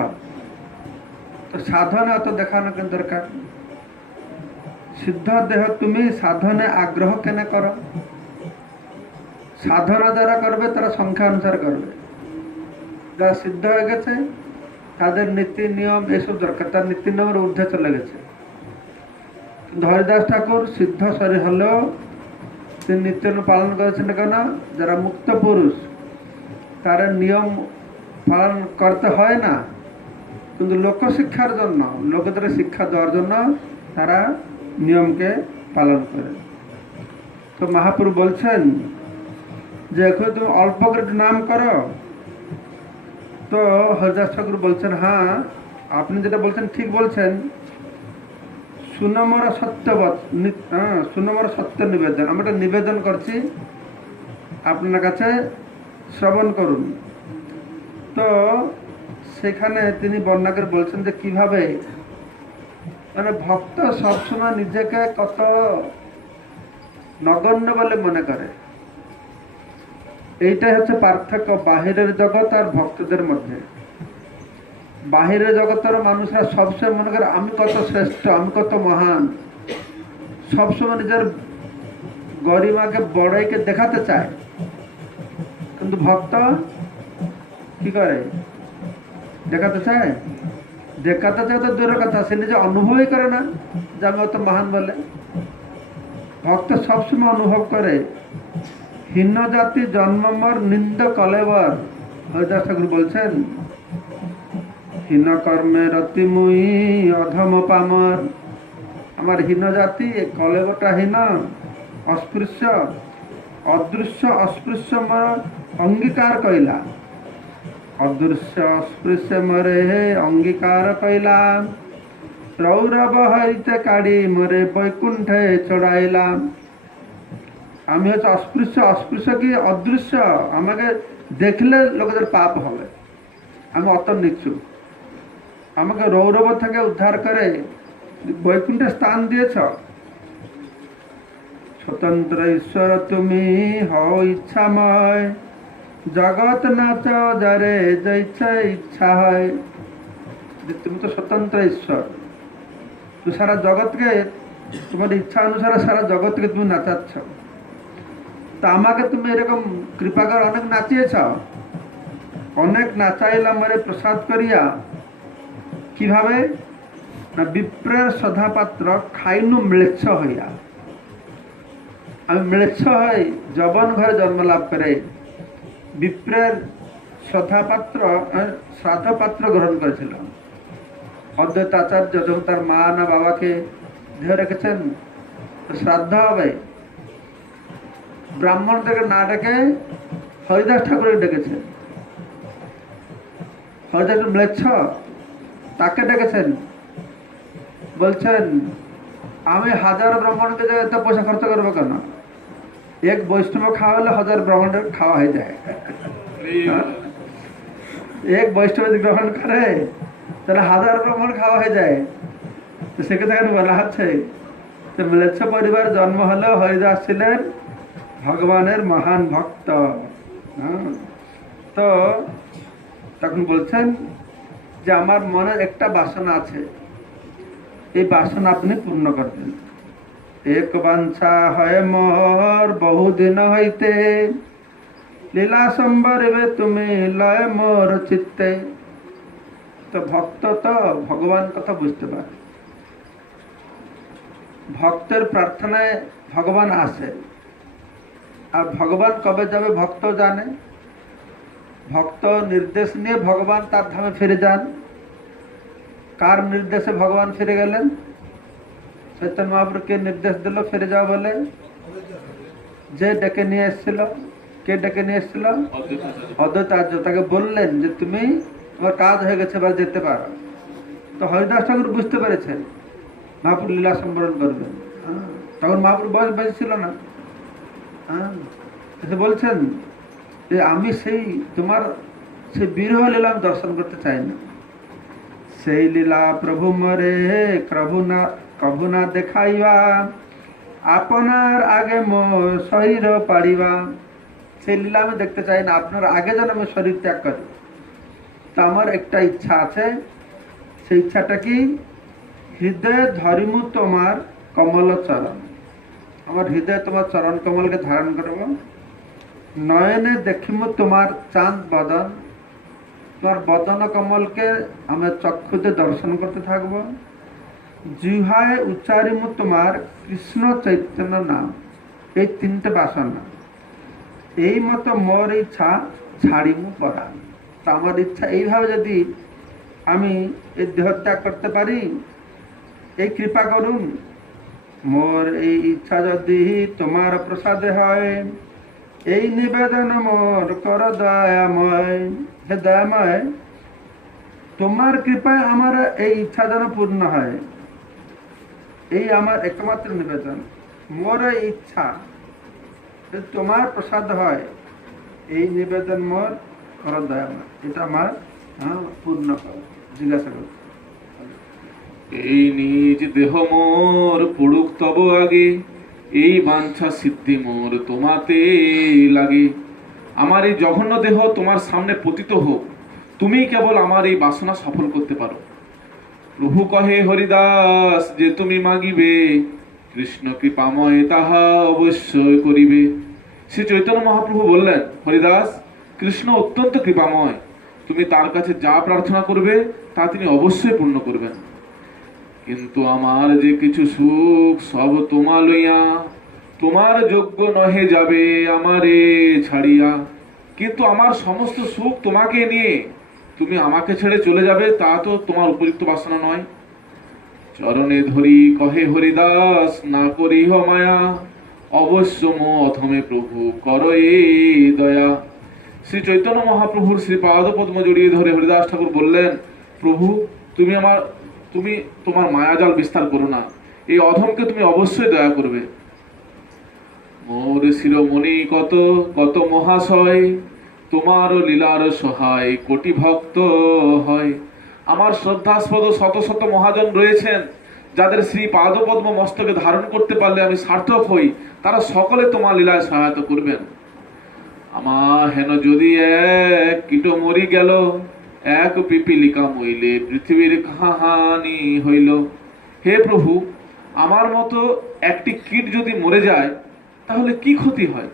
তো সাধনে অত দেখানো কেন দরকার? সিদ্ধ দেহ তুমি সাধনে আগ্রহ কেন করো? সাধনা যারা করবে তারা সংখ্যা অনুসারে করবে, যারা সিদ্ধ হয়ে গেছে তাদের নীতি নিয়ম এসব দরকার, তার নীতি নিয়মের ঊর্ধ্বে চলে গেছে। কিন্তু হরিদাস ঠাকুর সিদ্ধ শরীর হলেও তিনি নিত্য পালন করেছেন কেন? যারা মুক্ত পুরুষ তারা নিয়ম পালন করতে হয় না, কিন্তু লোকশিক্ষার জন্য, লোকেদের শিক্ষা দেওয়ার জন্য তারা নিয়মকে পালন করে। তো মহাপ্রভু বলছেন যে এখন তুমি অল্প করে একটু নাম করো। তো হরিদাস ঠাকুর বলছেন, হ্যাঁ আপনি যেটা বলছেন ঠিক বলছেন, সুনমর সত্যবত, সুনমর সত্য নিবেদন, আমরা একটা নিবেদন করছি, আপনার কাছে শ্রবণ করুন। তো সেখানে তিনি বর্ণনা করে বলছেন যে কিভাবে মানে ভক্ত সবসময় নিজেকে কত নগণ্য বলে মনে করে। এইটাই হচ্ছে পার্থক্য বাহিরের জগৎ আর ভক্তদের মধ্যে। বাহিরের জগতের মানুষরা সবসময় মনে করে আমি কত শ্রেষ্ঠ, আমি কত মহান, সবসময় নিজের গরিমাকে বড়াইকে দেখাতে চায়। কিন্তু ভক্ত কি করে? দেখাতে চায়? দেখাতে চায় তো দূরের কথা, সে নিজে অনুভবই করে না যে আমি অত মহান বলে। ভক্ত সবসময় অনুভব করে হীন জাতি জন্মমর নিন্দ কলেবর। হরিদাস ঠাকুর বলছেন হীন কর্মের অতি মুই অধম পামর। আমার হীন জাতি, কলেবরটা হীন, অস্পৃশ্য, অদৃশ্য অস্পৃশ্য মর অঙ্গীকার কইলা, অদৃশ্য অস্পৃশ্য মরে অঙ্গীকার কইলাম, রৌরব হইতে কাড়ি মরে বৈকুণ্ঠে চড়াইলাম। আমি হচ্ছে অস্পৃশ্য, অস্পৃশ্য কি অদৃশ্য, আমাকে দেখলে লোকেদের পাপ হবে, আমি অত নিচু, আমাকে রৌরব থেকে উদ্ধার করে বৈকুণ্ঠে স্থান দিয়েছ। স্বতন্ত্র ঈশ্বর তুমি হও ইচ্ছাময়, জগৎ নাচ যারে যাইছে ইচ্ছা হয়। তুমি তো স্বতন্ত্র ঈশ্বর, তুমি সারা জগৎকে তোমার ইচ্ছা অনুসারে সারা জগৎকে তুমি নাচাচ্ছ। তা আমাকে তুমি এরকম কৃপা করে অনেক নাচিয়েছ, অনেক নাচাইলাম মরে প্রসাদ করিয়া। কিভাবে না? বিপ্রের সধাপাত্র খাইনু ম্লেচ্ছ হইয়া। আমি ম্লেচ্ছ হই যবন ঘরে জন্ম লাভ করে বিপ্রের শ্রদ্ধাপাত্র শ্রাদ্ধপাত্র গ্রহণ করেছিলাম। অদ্বৈত আচার্য যখন তার মা না বাবাকে দেহ রেখেছেন, শ্রাদ্ধ হবে, ব্রাহ্মণদেরকে না ডেকে হরিদাস ঠাকুরকে ডেকেছেন। হরিদাস ম্লেচ্ছ, তাকে ডেকেছেন, বলছেন আমি 1000 ব্রাহ্মণকে এত পয়সা খরচ করবো কেন? এক বৈষ্ণব খাওয়া হলে 1000 ব্রাহ্মণের খাওয়া হয়ে যায়। এক বৈষ্ণব যদি গ্রহণ করে তাহলে 1000 ব্রাহ্মণ খাওয়া হয়ে যায়। তো সেক্ষেত্রে এখানে বলা হচ্ছে যে ম্লেচ্ছ পরিবার জন্ম হলেও হরিদাস ছিলেন ভগবানের মহান ভক্ত। তো তখন বলছেন যে আমার মনে একটা বাসনা আছে, এই বাসনা আপনি পূর্ণ করবেন। এক বাঞ্ছা হয় মোর বহুদিন হইতে, লীলা সম্বরিবে তুমি লয় মোর চিত্তে। তো ভক্ত তো ভগবান কথা বুঝতে পারে, ভক্তের প্রার্থনায় ভগবান আসে। আর ভগবান কবে যাবে ভক্ত জানে। ভক্ত নির্দেশ নিয়ে ভগবান তার ধামে ফিরে যান। কার নির্দেশে ভগবান ফিরে গেলেন? চৈতন্য মহাপ্রভুকে নির্দেশ দিল ফিরে যাও বলে। যে ডেকে নিয়ে এসেছিল, কে ডেকে নিয়ে এসেছিল? অদ্বৈত আচার্য। তাকে বললেন যে তুমি, তোমার কাজ হয়ে গেছে, এবার যেতে পারো। তো হরিদাস ঠাকুর বুঝতে পেরেছেন মহাপ্রভু লীলা সম্বরণ করবেন। তখন মহাপ্রভু বয়স বেশি ছিল না। বলছেন যে আমি সেই তোমার সেই বিরহ লীলা আমি দর্শন করতে চাই না। সেই লীলা প্রভু মরে কভু না দেখাইবা, আপনার আগে মোর শরীর পাড়িবা। সেই লীলা আমি দেখতে চাই না, আপনার আগে যেন আমি শরীর ত্যাগ করি। তা আমার একটা ইচ্ছা আছে। সেই ইচ্ছাটা কি? হৃদয়ে ধরিমু তোমার কমল চরণ। আমার হৃদয়ে তোমার চরণ কমলকে ধারণ করব। নয়নে দেখিমু তোমার চাঁদ বদন, তোমার বদন কমলকে আমি চক্ষুতে দর্শন করতে থাকব। জিহ্বায় উচ্চারিমু তোমার কৃষ্ণ চৈতন্য নাম। এই তিনটে বাসনা, এই মতো মোর ইচ্ছা ছাড়িমু পরাণ। তা আমার ইচ্ছা এইভাবে যদি আমি এই দেহত্যাগ করতে পারি, এই কৃপা করুন। মোর এই ইচ্ছা যদি তোমার প্রসাদে হয়, এই নিবেদন মোর কর দয়াময়। হে দয়াময়, তোমার কৃপায় আমার এই ইচ্ছা যেন পূর্ণ হয়, এই আমার একমাত্র নিবেদন। মোর এই ইচ্ছা যদি তোমার প্রসাদ হয়, এই নিবেদন মোর কর দয়াময়। এটা আমার পূর্ণ করো। জিজ্ঞাসা করো। এই নিজ দেহ মোর পড়ুক তব আগে, এই বাঞ্ছা সিদ্ধি মোর তোমাতে লাগে। আমার এই জঘন্য দেহ তোমার সামনে পতিত হোক, তুমি কেবল আমার এই বাসনা সফল করতে পারো। প্রভু কহে হরিদাস, যে তুমি মাগিবে, কৃষ্ণ কৃপাময় তাহা অবশ্যই করিবে। শ্রী চৈতন্য মহাপ্রভু বললেন, হরিদাস, কৃষ্ণ অত্যন্ত কৃপাময়, তুমি তার কাছে যা প্রার্থনা করবে তা তিনি অবশ্যই পূর্ণ করবেন। কিন্তু আমার যে কিছু সুখ সব তোমা লইয়া, তোমার যোগ্য নহে যাবে আমারে ছাড়িয়া। কিন্তু আমার সমস্ত সুখ তোমাকে নিয়ে তুমি আমাকে ছেড়ে চলে যাবে, তা তো তোমার উপযুক্ত বাসনা নয়। চরণে ধরি কহে হরিদাস, না করিহ মায়া, অবশ্য মো অথমে প্রভু কর এই দয়া। শ্রী চৈতন্য মহাপ্রভুর শ্রী পাদ পদ্ম জড়িয়ে ধরে হরিদাস ঠাকুর বললেন, প্রভু, তুমি তোমার মায়াজাল বিস্তার করো না, এই অধমকে তুমি অবশ্যই দয়া করবে। মোর শিরোমণি কত কত মহাশয়, তোমার লীলার সহায় কোটি ভক্ত হয়। আমার শ্রদ্ধাস্পদ শত শত মহাজন রয়েছেন, যাদের শ্রী পাদপদ্ম মস্তকে ধারণ করতে পারলে আমি সার্থক হই, তারা সকলে তোমার লীলায় সহায়তা করবেন। আমার হেন যদি এক কীট মরি গেল, এক পিপিলিকা মইলে পৃথিবীর কাহানি হইল। হে প্রভু, আমার মতো একটি কীট যদি মরে যায় তাহলে কি ক্ষতি হয়?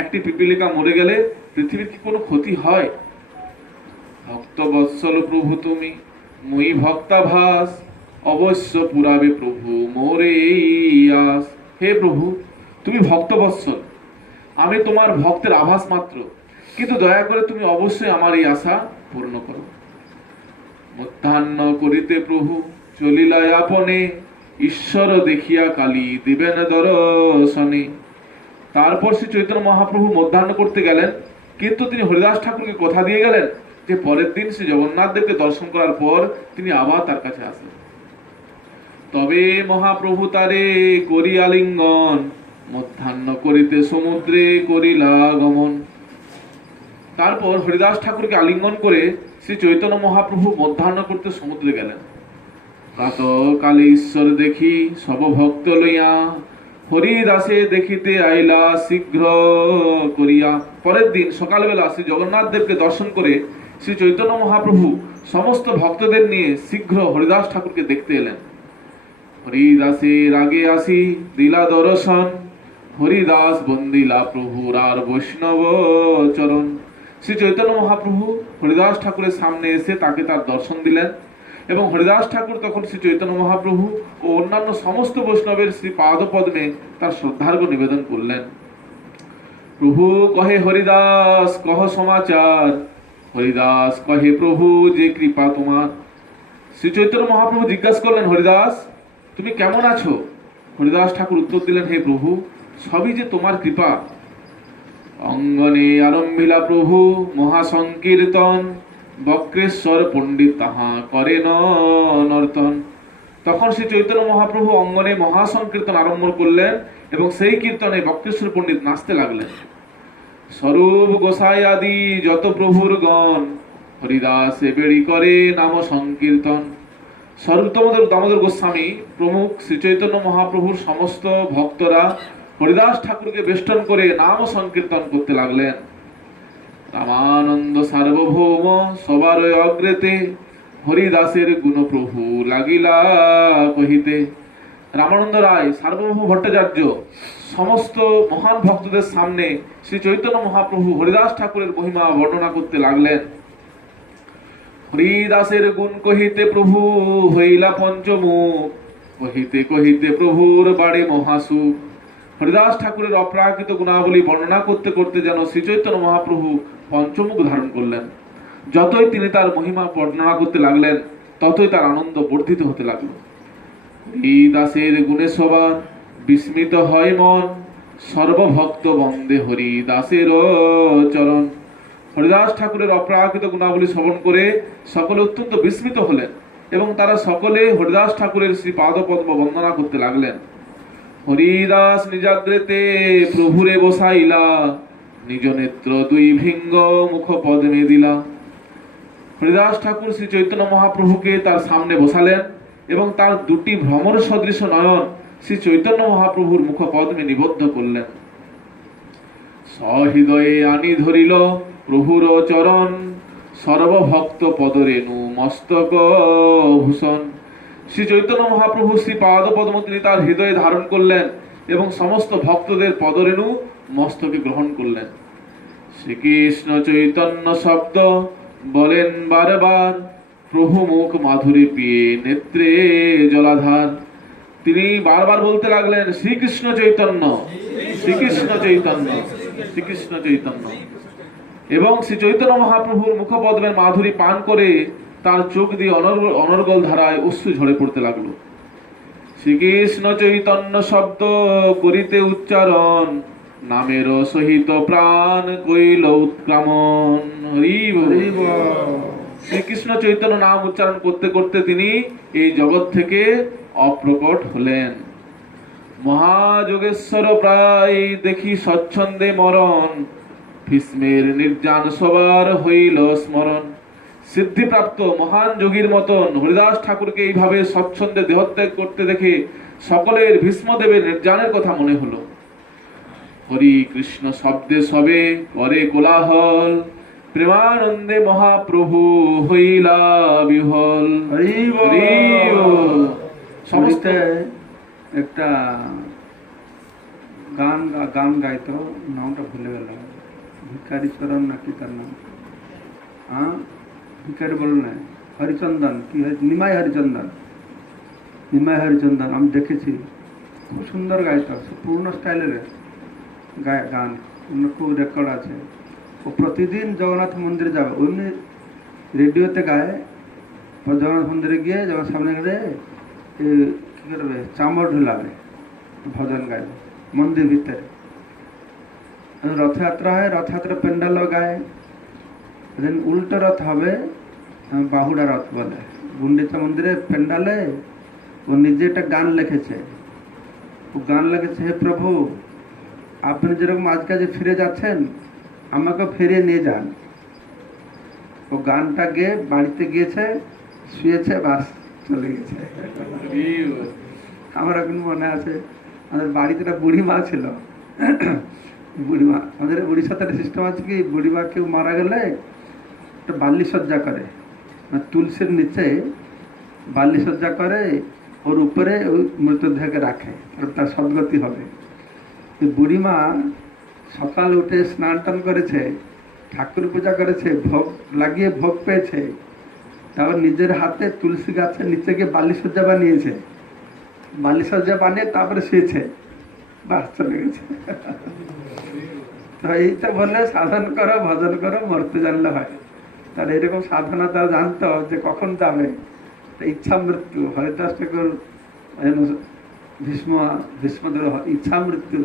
একটি পিপিলিকা মরে গেলে পৃথিবীর কি কোনো ক্ষতি হয়? ভক্ত বৎসল প্রভু তুমি, মই ভক্তাভাস, অবশ্য পুরাবে প্রভু মোরে এই আস। হে প্রভু, তুমি ভক্ত বৎসল, আমি তোমার ভক্তের আভাস মাত্র, কিন্তু দয়া করে তুমি অবশ্যই আমার এই আশা পূর্ণ করো। মধ্যাহ্ন করিতে প্রভু চলিলা আপনে, ঈশ্বর দেখিয়া কালী দিবেন দর্শনে। তারপর শ্রী চৈতন্য মহাপ্রভু মধ্যাহ্ন করতে গেলেন, কিন্তু তিনি হরিদাস ঠাকুরকে কথা দিয়ে গেলেন যে পরের দিন শ্রী জগন্নাথ দেবকে দর্শন করার পর তিনি আবার তার কাছে আসেন। তবে মহাপ্রভু তারে করি আলিঙ্গন, মধ্যাহ্ন করিতে সমুদ্রে করিলা গমন। তারপর হরিদাস ঠাকুরকে আলিঙ্গন করে শ্রী চৈতন্য মহাপ্রভু মধ্যাহ্ন করতে সমুদ্রে গেলেন। প্রাতঃকালে ঈশ্বর দেখি সব ভক্ত লইয়া, হরিদাসে দেখিতে আইলা শীঘ্র করিয়া। পরের দিন সকালবেলা শ্রী জগন্নাথ দেবকে দর্শন করে শ্রী চৈতন্য মহাপ্রভু সমস্ত ভক্তদের নিয়ে শীঘ্র হরিদাস ঠাকুরকে দেখতে এলেন। হরিদাসের আগে আসি দিলা দর্শন, হরিদাস বন্দিলা প্রভুর আর বৈষ্ণব চরণ। শ্রী চৈতন্য মহাপ্রভু হরিদাস ঠাকুরের সামনে এসে তাকে তার দর্শন দিলেন, এবং হরিদাস ঠাকুর তখন শ্রী চৈতন্য মহাপ্রভু ও অন্যান্য সমস্ত বৈষ্ণবের শ্রী পাদপদ্মে তার শ্রদ্ধার্ঘ্য নিবেদন করলেন। প্রভু কহে হরিদাস কহ সমাচার, হরিদাস কহে প্রভু যে কৃপা তোমার। শ্রী চৈতন্য মহাপ্রভু জিজ্ঞাসা করলেন, হরিদাস, তুমি কেমন আছো? হরিদাস ঠাকুর উত্তর দিলেন, হে প্রভু, সবই যে তোমার কৃপা। অঙ্গনে আরম্ভিলা প্রভু মহাসংকীর্তন, বক্রেশ্বর পণ্ডিত তাহা করেন নর্তন। তখন শ্রী চৈতন্য মহাপ্রভু অঙ্গনে মহাসংকীর্তন আরম্ভ করলেন, এবং সেই কীর্তনে বক্রেশ্বর পণ্ডিত নাচতে লাগলেন। স্বরূপ গোসাই আদি যত প্রভুর গণ, হরিদাস বেড়ি করে নাম সংকীর্তন। স্বরূপ দামোদর গোস্বামী প্রমুখ শ্রী চৈতন্য মহাপ্রভুর সমস্ত ভক্তরা হরিদাস ঠাকুরকে বেষ্টন করে নাম সংকীর্তন করতে লাগলেন। রামানন্দ সার্বভৌম সবার অগ্রেতে, হরিদাসের গুণ প্রভু লাগিলা কহিতে। রামানন্দ রায় সার্বভৌম ভট্টাচার্য সমস্ত মহান ভক্তদের সামনে শ্রী চৈতন্য মহাপ্রভু হরিদাস ঠাকুরের মহিমা বর্ণনা করতে লাগলেন। হরিদাসের গুণ কহিতে প্রভু হইলা পঞ্চমুখ, কহিতে কহিতে প্রভুর বাড়ে মহাসুখ। হরিদাস ঠাকুরের অপ্রাকৃত গুণাবলী বর্ণনা করতে করতে যেন শ্রী চৈতন্য মহাপ্রভু পঞ্চমুখ ধারণ করলেন। যতই তিনি তার মহিমা বর্ণনা করতে লাগলেন, ততই তার আনন্দ বর্ধিত হতে লাগলো। হরিদাসের গুণে সবার বিস্মিত হয় মন, সর্বভক্ত বন্দে হরিদাসের চরণ। হরিদাস ঠাকুরের অপ্রাকৃত গুণাবলী শ্রবণ করে সকলে অত্যন্ত বিস্মিত হলেন এবং তারা সকলে হরিদাস ঠাকুরের শ্রী পাদপদ্ম বন্দনা করতে লাগলেন। হরিদাস নিজাগ্রেতে প্রভুরে বসাইলা, নিজ নেত্র দুই ভিঙ্গ মুখ পদ্মে দিলা। হরিদাস ঠাকুর শ্রী চৈতন্য মহাপ্রভুকে তার সামনে বসালেন এবং তার দুটি ভ্রমর সদৃশ নয়ন শ্রী চৈতন্য মহাপ্রভুর মুখ পদ্মে নিবদ্ধ করলেন। সহৃদয়ে আনি ধরিল প্রভুর চরণ, সর্বভক্ত পদরেণু মস্তক ভূষণ। শ্রী চৈতন্য মহাপ্রভু শ্রী পাদ পদ্ম তিনি তার হৃদয়ে ধারণ করলেন এবং সমস্ত ভক্তদের পদরেণু মস্তকে গ্রহণ করলেন। শ্রীকৃষ্ণ চৈতন্য শব্দ বলেন বারবার, প্রভু মুখ মাধুরী পিয়ে নেত্রে জলাধার। তিনি বারবার বলতে লাগলেন, শ্রীকৃষ্ণ চৈতন্য, শ্রীকৃষ্ণ চৈতন্য, শ্রীকৃষ্ণ চৈতন্য। এবং শ্রী চৈতন্য মহাপ্রভুর মুখপদ্মের মাধুরী পান করে তার চোখ দিয়ে অনর্গল ধারায় অশ্রু ঝরে পড়তে লাগলো। শ্রীকৃষ্ণ চৈতন্য শব্দ করিতে উচ্চারণ, নামের সহিত প্রাণ কইল উৎক্রমণ। হরি বল। শ্রীকৃষ্ণ চৈতন্য নাম উচ্চারণ করতে করতে তিনি এই জগৎ থেকে অপ্রকট হলেন। মহাযোগেশ্বর প্রায় দেখি স্বচ্ছন্দে মরণ, ভীষ্মের নির্যান সবার হইল স্মরণ। সিদ্ধিপ্রাপ্ত মহান যোগীর মতন হরিদাস ঠাকুরকে এইভাবে স্বচ্ছন্দে দেহত্যাগ করতে দেখে সকলের ভীষ্মদেবের নির্যানের কথা মনে হলো। হরি কৃষ্ণ শব্দে সবে করে কোলাহল, প্রেমানন্দে মহাপ্রভু হইলা বিহল। হরি বল। সমস্ত একটা গান গাইতো, নামটা ভুলে গেল, ভিকারি চরণ নাকি তার নাম, হ্যাঁ ভিকারি বল না, হরিচন্দন কি নিমাই হরিচন্দন, নিমাই হরিচন্দন আমি দেখেছি, খুব সুন্দর গাইতো, পূর্ণ স্টাইলের গান, খুব রেকর্ড আছে। ও প্রতিদিন জগন্নাথ মন্দিরে যাবে, ওইমনি রেডিওতে গায়ে, জগন্নাথ মন্দিরে গিয়ে যখন সামনে গেলে কী করবে, চামড় ঢুলাবে, ভজন গাইবে মন্দির ভিতরে। রথযাত্রা হয়, রথযাত্রা প্যান্ডালও গায়ে। যেদিন উল্টো রথ হবে, বাহুড়া রথ বলে, গুন্ডিচা মন্দিরে প্যান্ডালে ও নিজে একটা গান লিখেছে। ও গান লিখেছে, হে প্রভু আপনি যেরকম আজকে যে ফিরে যাচ্ছেন, আমাকে ফিরিয়ে নিয়ে যান। ও গানটা গেয়ে বাড়িতে গিয়েছে, শুয়েছে, বাস চলে গেছে। আমার এখন মনে আছে, আমাদের বাড়িতে একটা বুড়ি মা ছিল। বুড়ি মা, আমাদের উড়িষ্যাতে একটা সিস্টেম আছে কি, বুড়ি মা কেউ মারা গেলে একটা বাল্লি সজ্জা করে, মানে তুলসীর নিচে বাল্লি সজ্জা করে, ওর উপরে ওই মৃতদেহকে রাখে, তার সদ্গতি হবে। বুড়িমা সকাল উঠে স্নান টান করেছে, ঠাকুর পূজা করেছে, ভোগ লাগিয়ে ভোগ পেয়েছে, তারপর নিজের হাতে তুলসী গাছের নিচে গিয়ে বালি সজ্জা বানিয়েছে, বালি সজ্জা বানিয়ে তারপরে শুয়েছে, বাস চলে গেছে। তো এইটা বললে সাধন করো, ভজন করো, মরতে জানলে হয়। তাহলে এরকম সাধনা তারা জানতো যে কখন যাবে, ইচ্ছা মৃত্যু। হরিদাস ঠাকুর ভীষ্মদেব ইচ্ছা মৃত্যু,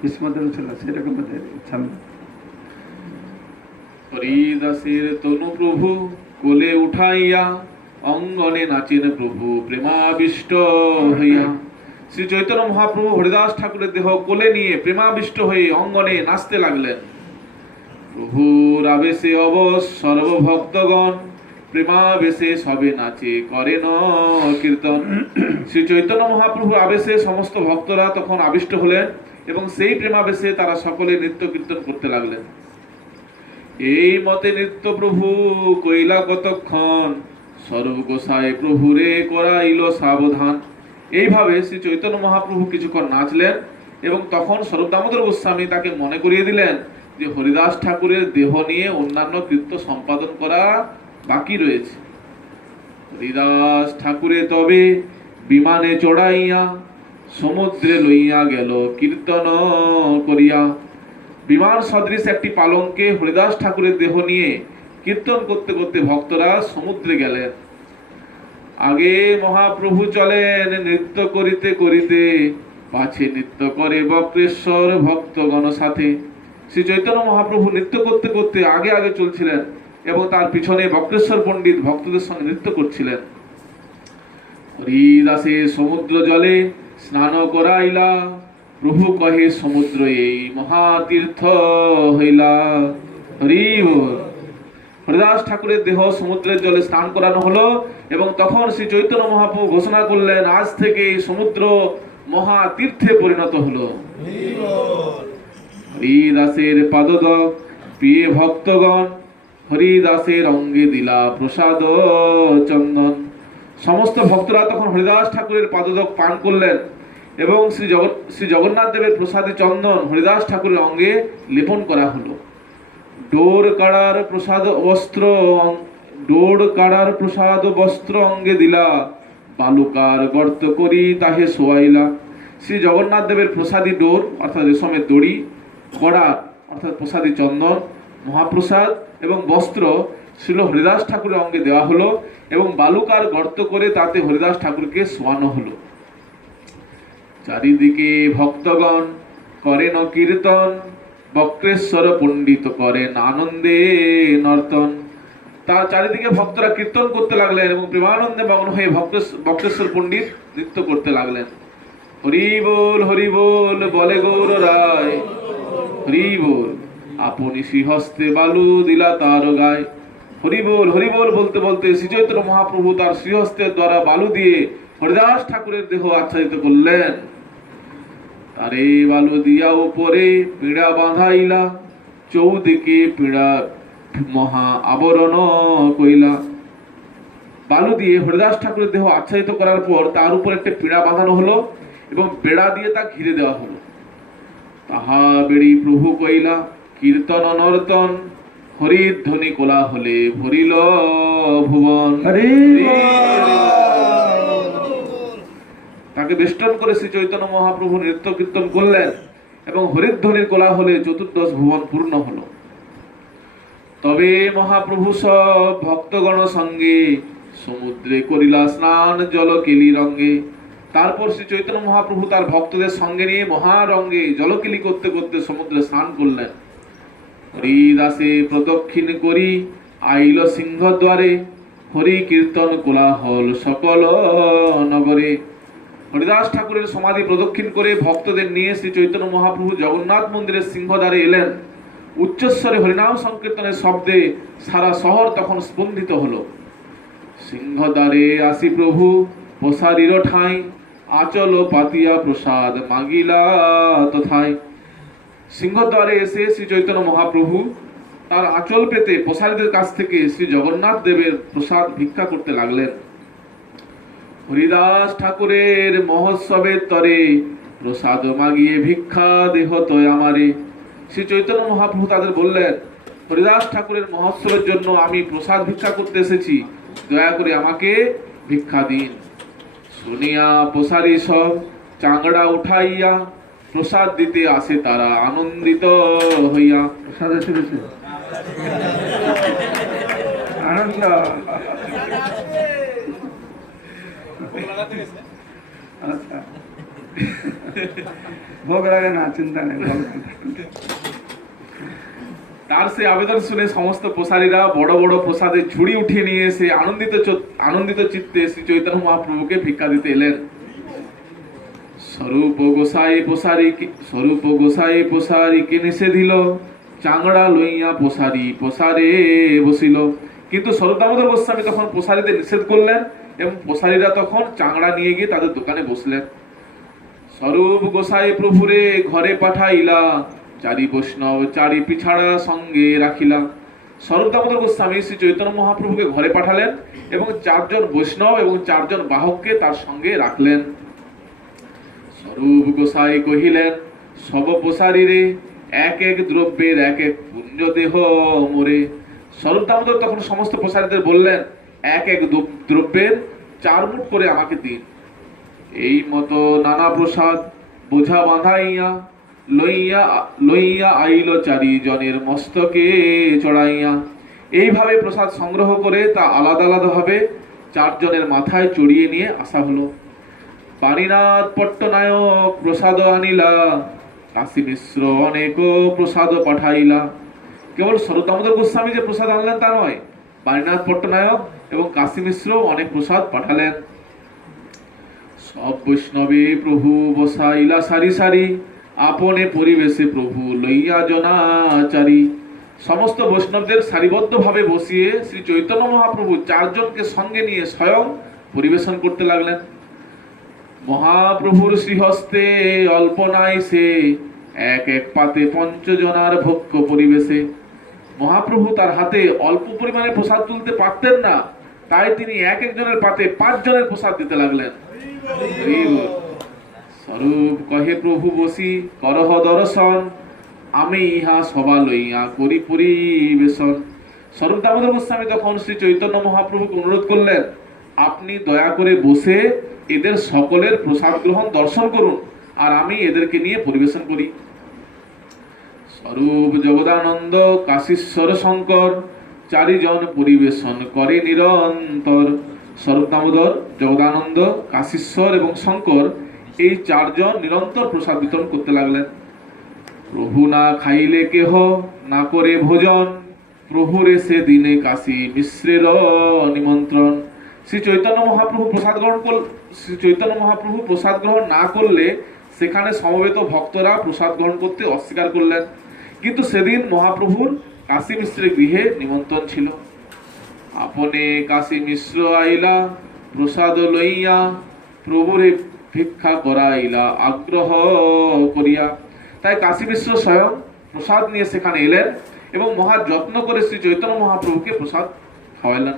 ভীষ্মদেব ছিল সেরকম ইচ্ছা মৃত্যু। হরিদাসের তনু প্রভু কোলে উঠাইয়া, অঙ্গনে নাচেন প্রভু প্রেমাবিষ্ট হইয়া। শ্রী চৈতন্য মহাপ্রভু হরিদাস ঠাকুরের দেহ কোলে নিয়ে প্রেমাবিষ্ট হয়ে অঙ্গনে নাচতে লাগলেন। প্রভুর আবেশে অবশ সর্বভক্তগণ, প্রেমাবেশে সবে নাচে করেন কীর্তন। শ্রী চৈতন্য মহাপ্রভুর আবেশে সমস্ত ভক্তরা তখন আবিষ্ট হলেন এবং সেই প্রেমাবেশে তারা সকলে নৃত্য কীর্তন করতে লাগলেন। এই মতে নৃত্য প্রভু কইলা কতক্ষণ, স্বরূপ গোসাই প্রভুরে করাইল সাবধান। এইভাবে শ্রী চৈতন্য মহাপ্রভু কিছুক্ষণ নাচলেন এবং তখন স্বরূপ দামোদর গোস্বামী তাকে মনে করিয়ে দিলেন যে হরিদাস ঠাকুরের দেহ নিয়ে অন্যান্য কৃত্য সম্পাদন করা বাকি সমুদ্রে লইয়া গেল কীর্তন করিয়া। বিমান সদৃশ একটি পালঙ্কে হরিদাস ঠাকুরের দেহ নিয়ে কীর্তন করতে করতে ভক্তরা সমুদ্রে গেলেন। আগে মহাপ্রভু চলেন নৃত্য করিতে করিতে, পাছে নৃত্য করে বক্রেশ্বর ভক্তগণ সাথে। শ্রী চৈতন্য মহাপ্রভু নৃত্য করতে করতে আগে আগে চলছিলেন এবং তার পিছনে বক্রেশ্বর পণ্ডিত ভক্তদের সঙ্গে নৃত্য করছিলেন। হরিদাসে সমুদ্র জলে স্নান করাইলা, প্রভু কহে সমুদ্র এই মহাতীর্থ হইলা। হরি বল। হরিদাস ঠাকুরের দেহ সমুদ্রের জলে স্নান করানো হলো এবং তখন শ্রী চৈতন্য মহাপ্রভু ঘোষণা করলেন, আজ থেকে এই সমুদ্র মহাতীর্থে পরিণত হলো। হরিদাসের পাদদক প্রিয় ভক্তগণ, হরিদাসের অঙ্গে দিলা প্রসাদ চন্দন। সমস্ত ভক্তরা তখন হরিদাস ঠাকুরের পাদদক পান করলেন এবং শ্রী জগন্নাথ দেবের প্রসাদী চন্দন হরিদাস ঠাকুরের অঙ্গে লেপন করা হলো। ডোর কাড়ার প্রসাদ বস্ত্র অঙ্গে দিলা, বালুকার গর্ত করি তাহে শোয়াইলা। শ্রী জগন্নাথ দেবের প্রসাদী ডোর অর্থাৎ রেশমের দড়ি, কড়া অর্থাৎ প্রসাদী চন্দন, মহাপ্রসাদ এবং বস্ত্র শ্রীল হরিদাস ঠাকুরের অঙ্গে দেওয়া হলো এবং বালুকার গর্ত করে তাতে হরিদাস ঠাকুরকে শোয়ানো হলো। চারিদিকে ভক্তগণ করেন কীর্তন, বক্রেশ্বর পণ্ডিত করেন আনন্দে নর্তন। তার চারিদিকে ভক্তরা কীর্তন করতে লাগলেন এবং প্রেমানন্দে মগ্ন হয়ে বক্রেশ্বর পণ্ডিত নৃত্য করতে লাগলেন। হরি বল বলে গৌর রায়, হরি বল আপনি শ্রীহস্তে বালু দিলা তার গায়। হরি বল বলতে বলতে শ্রী চৈতন্য মহাপ্রভু তার শ্রীহস্তের দ্বারা বালু দিয়ে হরিদাস ঠাকুরের দেহ আচ্ছাদিত করলেন। তারে বালু দিয়া উপরে পীড়া বাঁধাইলা, চৌদিকে পীড়া মহা আবরণ কইলা। বালু দিয়ে হরিদাস ঠাকুরের দেহ আচ্ছাদিত করার পর তার উপর একটা পীড়া বাঁধানো হলো এবং বেড়া দিয়ে তা ঘিরে দেওয়া হলো। তাহা বেড়ি প্রভু কইলা কীর্তন নর্তন, হরিধ্বনি কোলা হলে ভরিল ভুবন। তাকে বেষ্টন করে শ্রী চৈতন্য মহাপ্রভু নৃত্য কীর্তন করলেন এবং হরিধ্বনির কোলা হলে চতুর্দশ ভুবন পূর্ণ হল। তবে মহাপ্রভু সব ভক্তগণ সঙ্গে সমুদ্রে করিলা স্নান জল কেলি রঙ্গে। তারপর শ্রী চৈতন্য মহাপ্রভু তার ভক্তদের সঙ্গে নিয়ে মহারঙ্গে জলকেলি করতে করতে সমুদ্রে স্নান করলেন। হরিদাসে প্রদক্ষিণ করি আইল সিংহ দ্বারে, হরি কীর্তন কোলাহল সকল নগরে। হরিদাস ঠাকুরের সমাধি প্রদক্ষিণ করে ভক্তদের নিয়ে শ্রী চৈতন্য মহাপ্রভু জগন্নাথ মন্দিরের সিংহদ্বারে এলেন। উচ্চস্বরে হরিনাম সংকীর্তনের শব্দে সারা শহর তখন স্পন্দিত হলো। সিংহদ্বারে আসি প্রভু প্রসাদীর ঠাঁই, আচল পাতিয়া প্রসাদ মাগিলা তথায়। সিংহদ্বারে এসে শ্রী চৈতন্য মহাপ্রভু তার আঁচল পেতে প্রসারীদের কাছ থেকে শ্রী জগন্নাথ দেবের প্রসাদ ভিক্ষা করতে লাগলেন। হরিদাস ঠাকুরের মহোৎসবের তরে প্রসাদ মাগিয়ে ভিক্ষা দেহ তয় আমারে। শ্রী চৈতন্য মহাপ্রভু তাদের বললেন, হরিদাস ঠাকুরের মহোৎসবের জন্য আমি প্রসাদ ভিক্ষা করতে এসেছি, দয়া করে আমাকে ভিক্ষা দিন। শুনিয়া প্রসারী সব চাংড়া উঠাইয়া, প্রসাদ দিতে আসে তারা আনন্দিত হইয়া। প্রসাদ এসে গেছে, আনন্দ। আচ্ছা, ভোগ লাগে না, চিন্তা নেই। তার সে আবেদন শুনে সমস্ত প্রসারীরা বড় বড় প্রসাদের ঝুড়ি উঠিয়ে নিয়ে এসে আনন্দিত চিত্তে শ্রী চৈতন্য মহাপ্রভুকে ভিক্ষা দিতে এলেন। স্বরূপ গোসাই প্রসারীকে নিষেধিল, চাংড়া লইয়া প্রসারে বসিল। কিন্তু স্বরূপ দামোদর গোস্বামী তখন প্রসারীদের নিষেধ করলেন এবং প্রসারীরা তখন চাংড়া নিয়ে গিয়ে তাদের দোকানে বসলেন। স্বরূপ গোসাই প্রভুরে ঘরে পাঠাইলা, চারি বৈষ্ণব চারি পিছাড়া সঙ্গে রাখিলা। স্বরূপ দামোদর গোস্বামী শ্রী চৈতন্য মহাপ্রভুকে ঘরে পাঠালেন এবং 4 জন বৈষ্ণব এবং 4 জন বাহককে তার সঙ্গে রাখলেন। স্বরূপ গোসাই কহিলেন, সব প্রসারীরে এক এক দ্রব্যের এক এক পুঞ্জ দেহ মোরে। স্বরূপ দামোদর তখন সমস্ত প্রসারীদের বললেন, এক এক দ্রব্যের 4 মুঠ করে আমাকে দিন। এই মতো নানা প্রসাদ বোঝা বাঁধাইয়া লইয়া লইয়া আইল চারিজনের মস্তকে চড়াইয়া। এইভাবে প্রসাদ সংগ্রহ করে তা আলাদা আলাদাভাবে চারজনের মাথায় চড়িয়ে নিয়ে আসা হলো। পানিনাথ পট্টনায়ক প্রসাদ আনিলা, কাশী মিশ্র অনেক প্রসাদ পাঠাইলা। কেবল স্বরূপ দামোদর গোস্বামী যে প্রসাদ আনলেন তা নয়, পানিনাথ পট্টনায়ক এবং কাশী মিশ্র অনেক প্রসাদ পাঠালেন। সব বৈষ্ণবে প্রভু বসাইলা সারি সারি, আপনে পরিবেশে প্রভু লইয়া জনাচারী। সমস্ত বৈষ্ণবদের সারিবদ্ধভাবে বসিয়ে শ্রী চৈতন্য মহাপ্রভু চারজনকে সঙ্গে নিয়ে স্বয়ং পরিবেশন করতে লাগলেন। মহাপ্রভুর শ্রীহস্তে অল্প নাই সে, এক এক পাতে পঞ্চজনার ভক্ষ পরিবেশে। মহাপ্রভু তার হাতে অল্প পরিমাণে প্রসাদ তুলতে পারতেন না, তাই তিনি এক একজনের পাতে 5 জনের প্রসাদ দিতে লাগলেন। স্বরূপ কহে প্রভু বসি করহ দর্শন, আমি ইহা সভা লইয়া করি পরিবেশন। স্বরূপ দামোদর গোস্বামী তখন শ্রী চৈতন্য মহাপ্রভুকে অনুরোধ করলেন, আপনি দয়া করে বসে এদের সকলের প্রসাদ গ্রহণ দর্শন করুন, আর আমি এদেরকে নিয়ে পরিবেশন করি। স্বরূপ জগদানন্দ কাশীশ্বর শঙ্কর চারিজন পরিবেশন করে নিরন্তর। স্বরূপ দামোদর, জগদানন্দ, কাশীশ্বর এবং শঙ্কর এই চারজন নিরন্তর প্রসাদ বিতরণ করতে লাগলেন। প্রভু না খাইলে কেহ না করে ভোজন, প্রভুরে সে দিনে কাশী মিশ্রের নিমন্ত্রণ। শ্রী চৈতন্য মহাপ্রভু প্রসাদ গ্রহণ না করলে সেখানে সমবেত ভক্তরা প্রসাদ গ্রহণ করতে অস্বীকার করলেন। কিন্তু সেদিন মহাপ্রভুর কাশী মিশ্রের গৃহে নিমন্ত্রণ ছিল। আপনে কাশী মিশ্র আইলা প্রসাদ লইয়া, প্রভুরে ভিক্ষা করাইলা আগ্রহ করিয়া। তাই কাশী মিশ্র স্বয়ং প্রসাদ নিয়ে সেখানে এলেন এবং মহা যত্ন করে শ্রী চৈতন্য মহাপ্রভুকে প্রসাদ খাওয়াইলেন।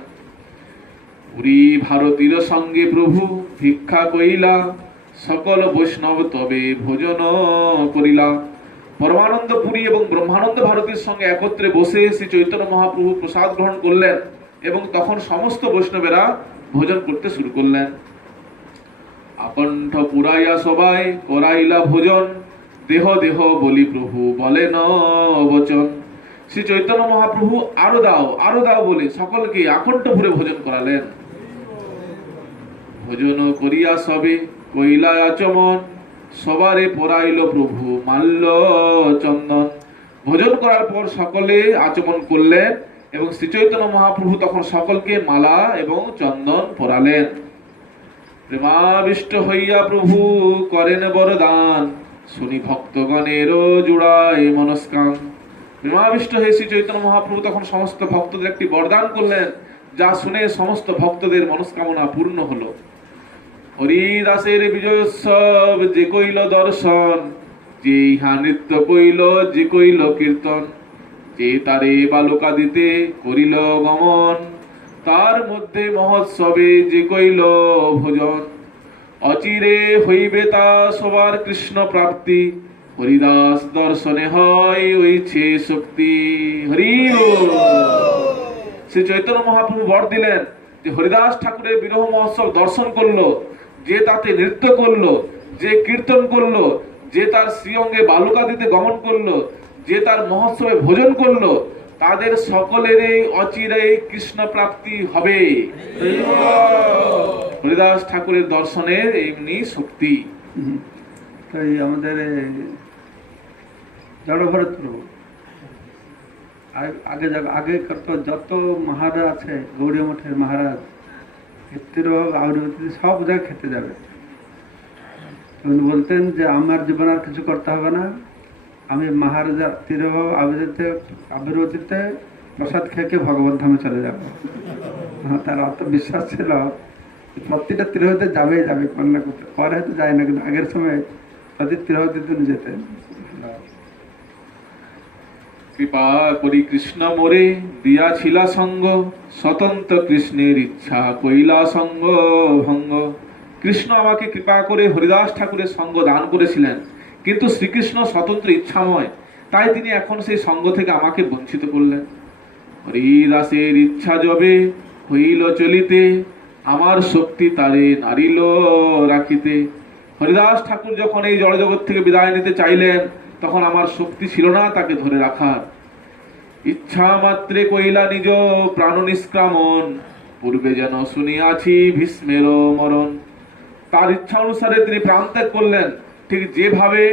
পুরী ভারতীর সঙ্গে প্রভু ভিক্ষা কইলা, সকল বৈষ্ণব তবে ভোজন করিলা। পরমানন্দ পুরী এবং ব্রহ্মানন্দ ভারতীর সঙ্গে একত্রে বসে শ্রী চৈতন্য মহাপ্রভু প্রসাদ গ্রহণ করলেন এবং তখন সমস্ত বৈষ্ণবেরা ভোজন করতে শুরু করলেন। আকণ্ঠ পুরাইয়া সবাই করাইলা ভোজন, দেহ দেহ বলি প্রভু বলেন বচন। শ্রী চৈতন্য মহাপ্রভু আরো দাও বলে সকলকে আকণ্ঠপুরে ভোজন করালেন। ভোজন করিয়া সবে কইলা আচমন, সবারে পরাইল প্রভু মাল্য চন্দন। ভোজন করার পর সকলে আচমন করলেন এবং শ্রী চৈতন্য মহাপ্রভু তখন সকলকে মালা এবং চন্দন পরালেন। প্রেমাবিষ্ট হইয়া প্রভু করেন বরদান, শুনি ভক্তগণের জুড়ায় মনস্কান। প্রেমাবিষ্ট হয়ে শ্রী চৈতন্য মহাপ্রভু তখন সমস্ত ভক্তদের একটি বরদান করলেন, যা শুনে সমস্ত ভক্তদের মনস্কামনা পূর্ণ হলো। হরিদাসের বিজয়োৎসব যে কইল দর্শন, যে ইহা নৃত্য কইল যে কইল কীর্তন, যে তারে বালুকা দিতে করিল গমন, তার মধ্যে মহোৎসবে যে কইল ভোজন। অচিরে হইবে তা সবার কৃষ্ণ প্রাপ্তি, হরিদাস দর্শনে হয় ওইছে শক্তি। হরি বল। শ্রী চৈতন্য মহাপ্রভু বর দিলেন যে হরিদাস ঠাকুরের বিরহ মহোৎসব দর্শন করলো, যে তাতে নৃত্য করলো, যে কীর্তন করলো, যে তার শ্রীঅঙ্গে বালুকা দিতে গমন করলো, যে তার মহোৎসবে ভোজন করলো, তাদের সকলেরই অচিরে কৃষ্ণ প্রাপ্তি হবে। হরিদাস ঠাকুরের দর্শনের এমনি শক্তি। তাই আমাদের জড়ভরত প্রভু আগে করতো, যত মহারাজ আছে গৌড়ীয় মঠের মহারাজ তিরোভাব আবির্ভূতি সব জায়গায় খেতে যাবে। উনি বলতেন যে আমার জীবন আর কিছু করতে হবে না, আমি মহারাজা তিরোভাব আবির্ভূতিতে প্রসাদ খেয়ে ভগবত ধামে চলে যাব। তার অত বিশ্বাস ছিল প্রতিটা তিরোভাতে যাবে কোন না কোথাও। পরে হয়তো যায় না, কিন্তু আগের সময় প্রতি তিরোভাতিতে যেতেন। কৃপা করি কৃষ্ণ মোরে দিয়াছিলা সঙ্গ, স্বতন্ত্র কৃষ্ণের ইচ্ছা কইলা সঙ্গ ভঙ্গ। কৃষ্ণ আমাকে কৃপা করে হরিদাস ঠাকুরের সঙ্গ দান করেছিলেন, কিন্তু শ্রীকৃষ্ণ স্বতন্ত্র ইচ্ছাময়, তাই তিনি এখন সেই সঙ্গ থেকে আমাকে বঞ্চিত করলেন। হরিদাসের ইচ্ছা যবে হইল চলিতে, আমার শক্তি তারে নারিল রাখিতে। হরিদাস ঠাকুর যখন এই জড়জগৎ থেকে বিদায় নিতে চাইলেন, তখন আমার শক্তি ছিল না তাকে ধরে রাখার। ইচ্ছা মাত্রে কইলা নিজ প্রাণ নিষ্ক্রামণ, পূর্বে যেন শুনিয়াছি ভীষ্মের মরণ। তার ইচ্ছা অনুসারে তিনি প্রাণ ত্যাগ করলেন, ঠিক যেভাবে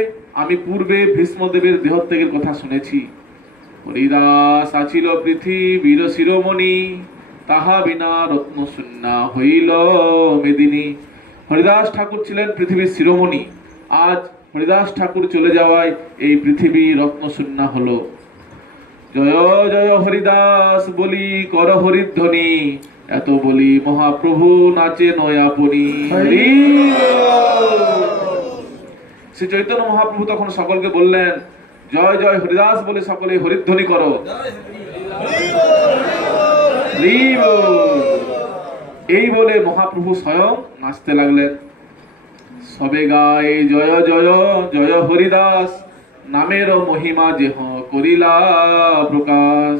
আমি পূর্বে ভীষ্মদেবের দেহত্যাগের কথা শুনেছি। হরিদাস আছিল পৃথিবীর শিরোমণি, তাহা বিনা রত্ন শূন্যা হইল মেদিনী। হরিদাস ঠাকুর ছিলেন পৃথিবীর শিরোমণি। আজ হরিদাস ঠাকুর চলে যাওয়ায় এই পৃথিবী রত্নশূন্যা হলো। জয় জয় হরিদাস বলি কর হরিধ্বনি, এত বলি মহাপ্রভু নাচে নয়াপনি। হরি শ্রী চৈতন্য মহাপ্রভু তখন সকলকে বললেন, জয় জয় হরিদাস বলে সকলে হরিধ্বনি করো। হরি বল। এই বলে মহাপ্রভু স্বয়ং নাচতে লাগলেন। সবে গায়ে জয় জয় জয় হরিদাস, নামের মহিমা যেহ করিলা প্রকাশ।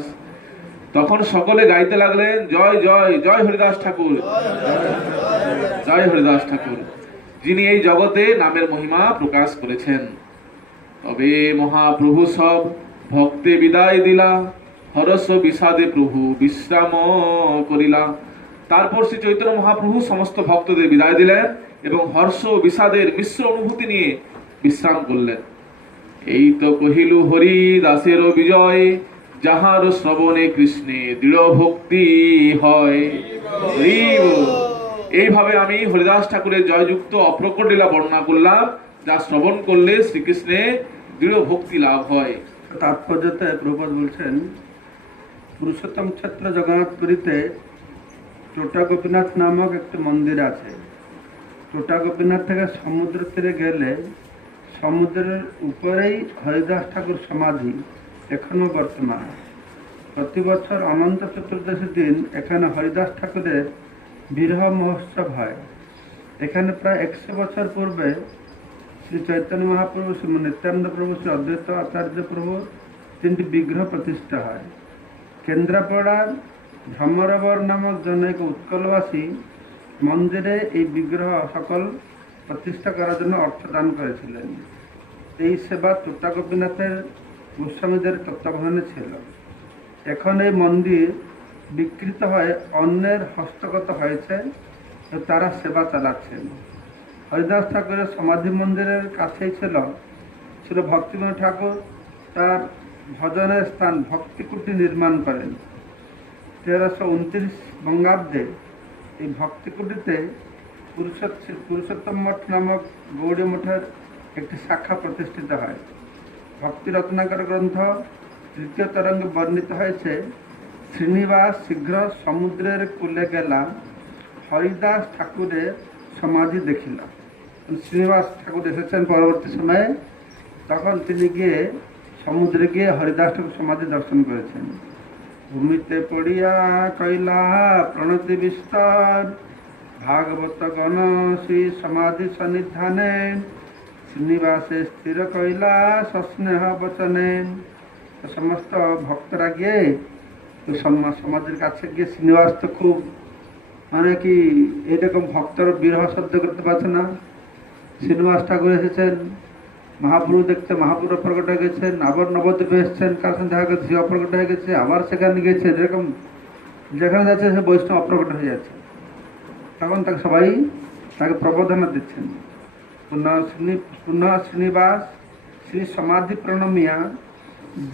তখন সকলে গাইতে লাগলেন, জয় জয় জয় হরিদাস ঠাকুর, জয় হরিদাস ঠাকুর, যিনি এই জগতে নামের মহিমা প্রকাশ করেছেন। তবে মহাপ্রভু সব ভক্তে বিদায় দিলা, হরস বিষাদে প্রভু বিশ্রাম করিলা। তারপর শ্রী চৈতন্য মহাপ্রভু সমস্ত ভক্তদের বিদায় দিলেন এবং হর্ষ বিষাদের মিশ্র অনুভূতি নিয়ে বিশ্রাম করলেন। এই তো কহিলু হরি দাসের বিজয়, যাহার শ্রবণে কৃষ্ণে দৃঢ় ভক্তি হয়। এইভাবে আমি হরিদাস ঠাকুরের জয়যুক্ত অপ্রকট লীলা বর্ণনা করলাম, যা শ্রবণ করলে শ্রীকৃষ্ণে দৃঢ় ভক্তি লাভ হয়। তাৎপর্যতে প্রভুপাদ বলছেন, পুরুষোত্তম ক্ষেত্র জগন্নাথপুরীতে টোটা গোপীনাথ নামক একটি মন্দির আছে। টোটা গোপীনাথ থেকে সমুদ্র তীরে গেলে সমুদ্রের উপরেই হরিদাস ঠাকুর সমাধি এখনো বর্তমান। প্রতি বছর অনন্ত চতুর্দশী দিন এখানে হরিদাস ঠাকুরের বিরহ মহোৎসব হয়। এখানে প্রায় 100 বছর পূর্বে শ্রী চৈতন্য মহাপ্রভু, শ্রী নিত্যানন্দ প্রভু, শ্রী অদ্বৈত আচার্য প্রভু 3টি বিগ্রহ প্রতিষ্ঠা হয়। কেন্দ্রাপড়ার ভ্রমরবর নামক জনৈক উৎকলবাসী মন্দিরে এই বিগ্রহ সকল প্রতিষ্ঠা করার জন্য অর্থ দান করেছিলেন। এই সেবা টোটা গোপীনাথের গোস্বামীদের তত্ত্বাবধানে ছিল। এখন এই মন্দির বিকৃত হয়ে অন্যের হস্তগত হয়েছে, তারা সেবা চালাচ্ছেন। হরিদাস ঠাকুরের সমাধি মন্দিরের কাছেই ছিল ভক্তিবিনোদ ঠাকুর। তার ভজনের স্থান ভক্তিকুটি নির্মাণ করেন। 1329 বঙ্গাব্দে এই ভক্তিকুটিতে পুরুষোত্তম মঠ নামক গৌড়ী মঠের একটি শাখা প্রতিষ্ঠিত হয়। ভক্তি রত্নাকর গ্রন্থ 3য় তরঙ্গে বর্ণিত হয়েছে, শ্রীনিবাস শীঘ্র সমুদ্রের কূলে গেলা, হরিদাস ঠাকুরের সমাধি দেখিল। শ্রীনিবাস ঠাকুর এসেছেন পরবর্তী সময়ে, তখন তিনি গিয়ে সমুদ্রে গিয়ে হরিদাস ঠাকুর সমাধি দর্শন করেছেন। ভূমিতে পড়িয়া কইলা প্রণতি বিস্তর, ভাগবত গণ শ্রী সমাধি সন্নিধানে, শ্রীনিবাসে স্থির কইলা সস্নেহ বচনে। সমস্ত ভক্তরা গিয়ে সমাধির কাছে গিয়ে, শ্রীনিবাস তো খুব মানে কি এরকম ভক্তর বিরহ সহ্য করতে পারছে না। শ্রীনিবাস ঠাকুর এসেছেন, মহাপ্রভু দেখতে মহাপ্রভু প্রকট হয়ে গেছেন, আবার নবদ্বীপে এসেছেন, কার সঙ্গে দেখা গেছে সে অপ্রকট হয়ে গেছে, আবার সেখানে গিয়েছেন, এরকম যেখানে যাচ্ছে সে বৈষ্ণব অপ্রকট হয়ে যাচ্ছে। তখন তাকে সবাই তাকে প্রবোধনা দিচ্ছেন, পুনঃ শ্রীনিবাস শ্রী সমাধি প্রণমিয়া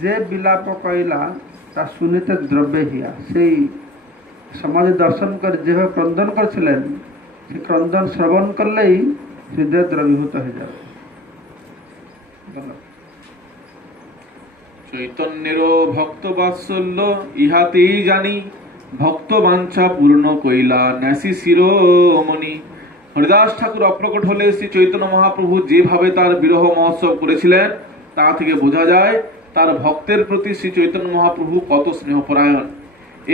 যে বিলাপ কইলা তা শুনিতে দ্রব্যে হিয়া। সেই সমাধি দর্শন করে যেভাবে ক্রন্দন করেছিলেন, সেই ক্রন্দন শ্রবণ করলেই হৃদয় দ্রবীভূত হয়ে যাবে। চৈতন্যের ভক্ত বাৎসল্য ইহাতেই জানি, ভক্ত বাঞ্ছা পূর্ণ কইলা ন্যাসি শিরোমণি। হরিদাস ঠাকুর অপ্রকট হলে শ্রী চৈতন্য মহাপ্রভু যেভাবে তার বিরহ মহোৎসব করেছিলেন, তা থেকে বোঝা যায় তার ভক্তের প্রতি শ্রী চৈতন্য মহাপ্রভু কত স্নেহপরায়ণ।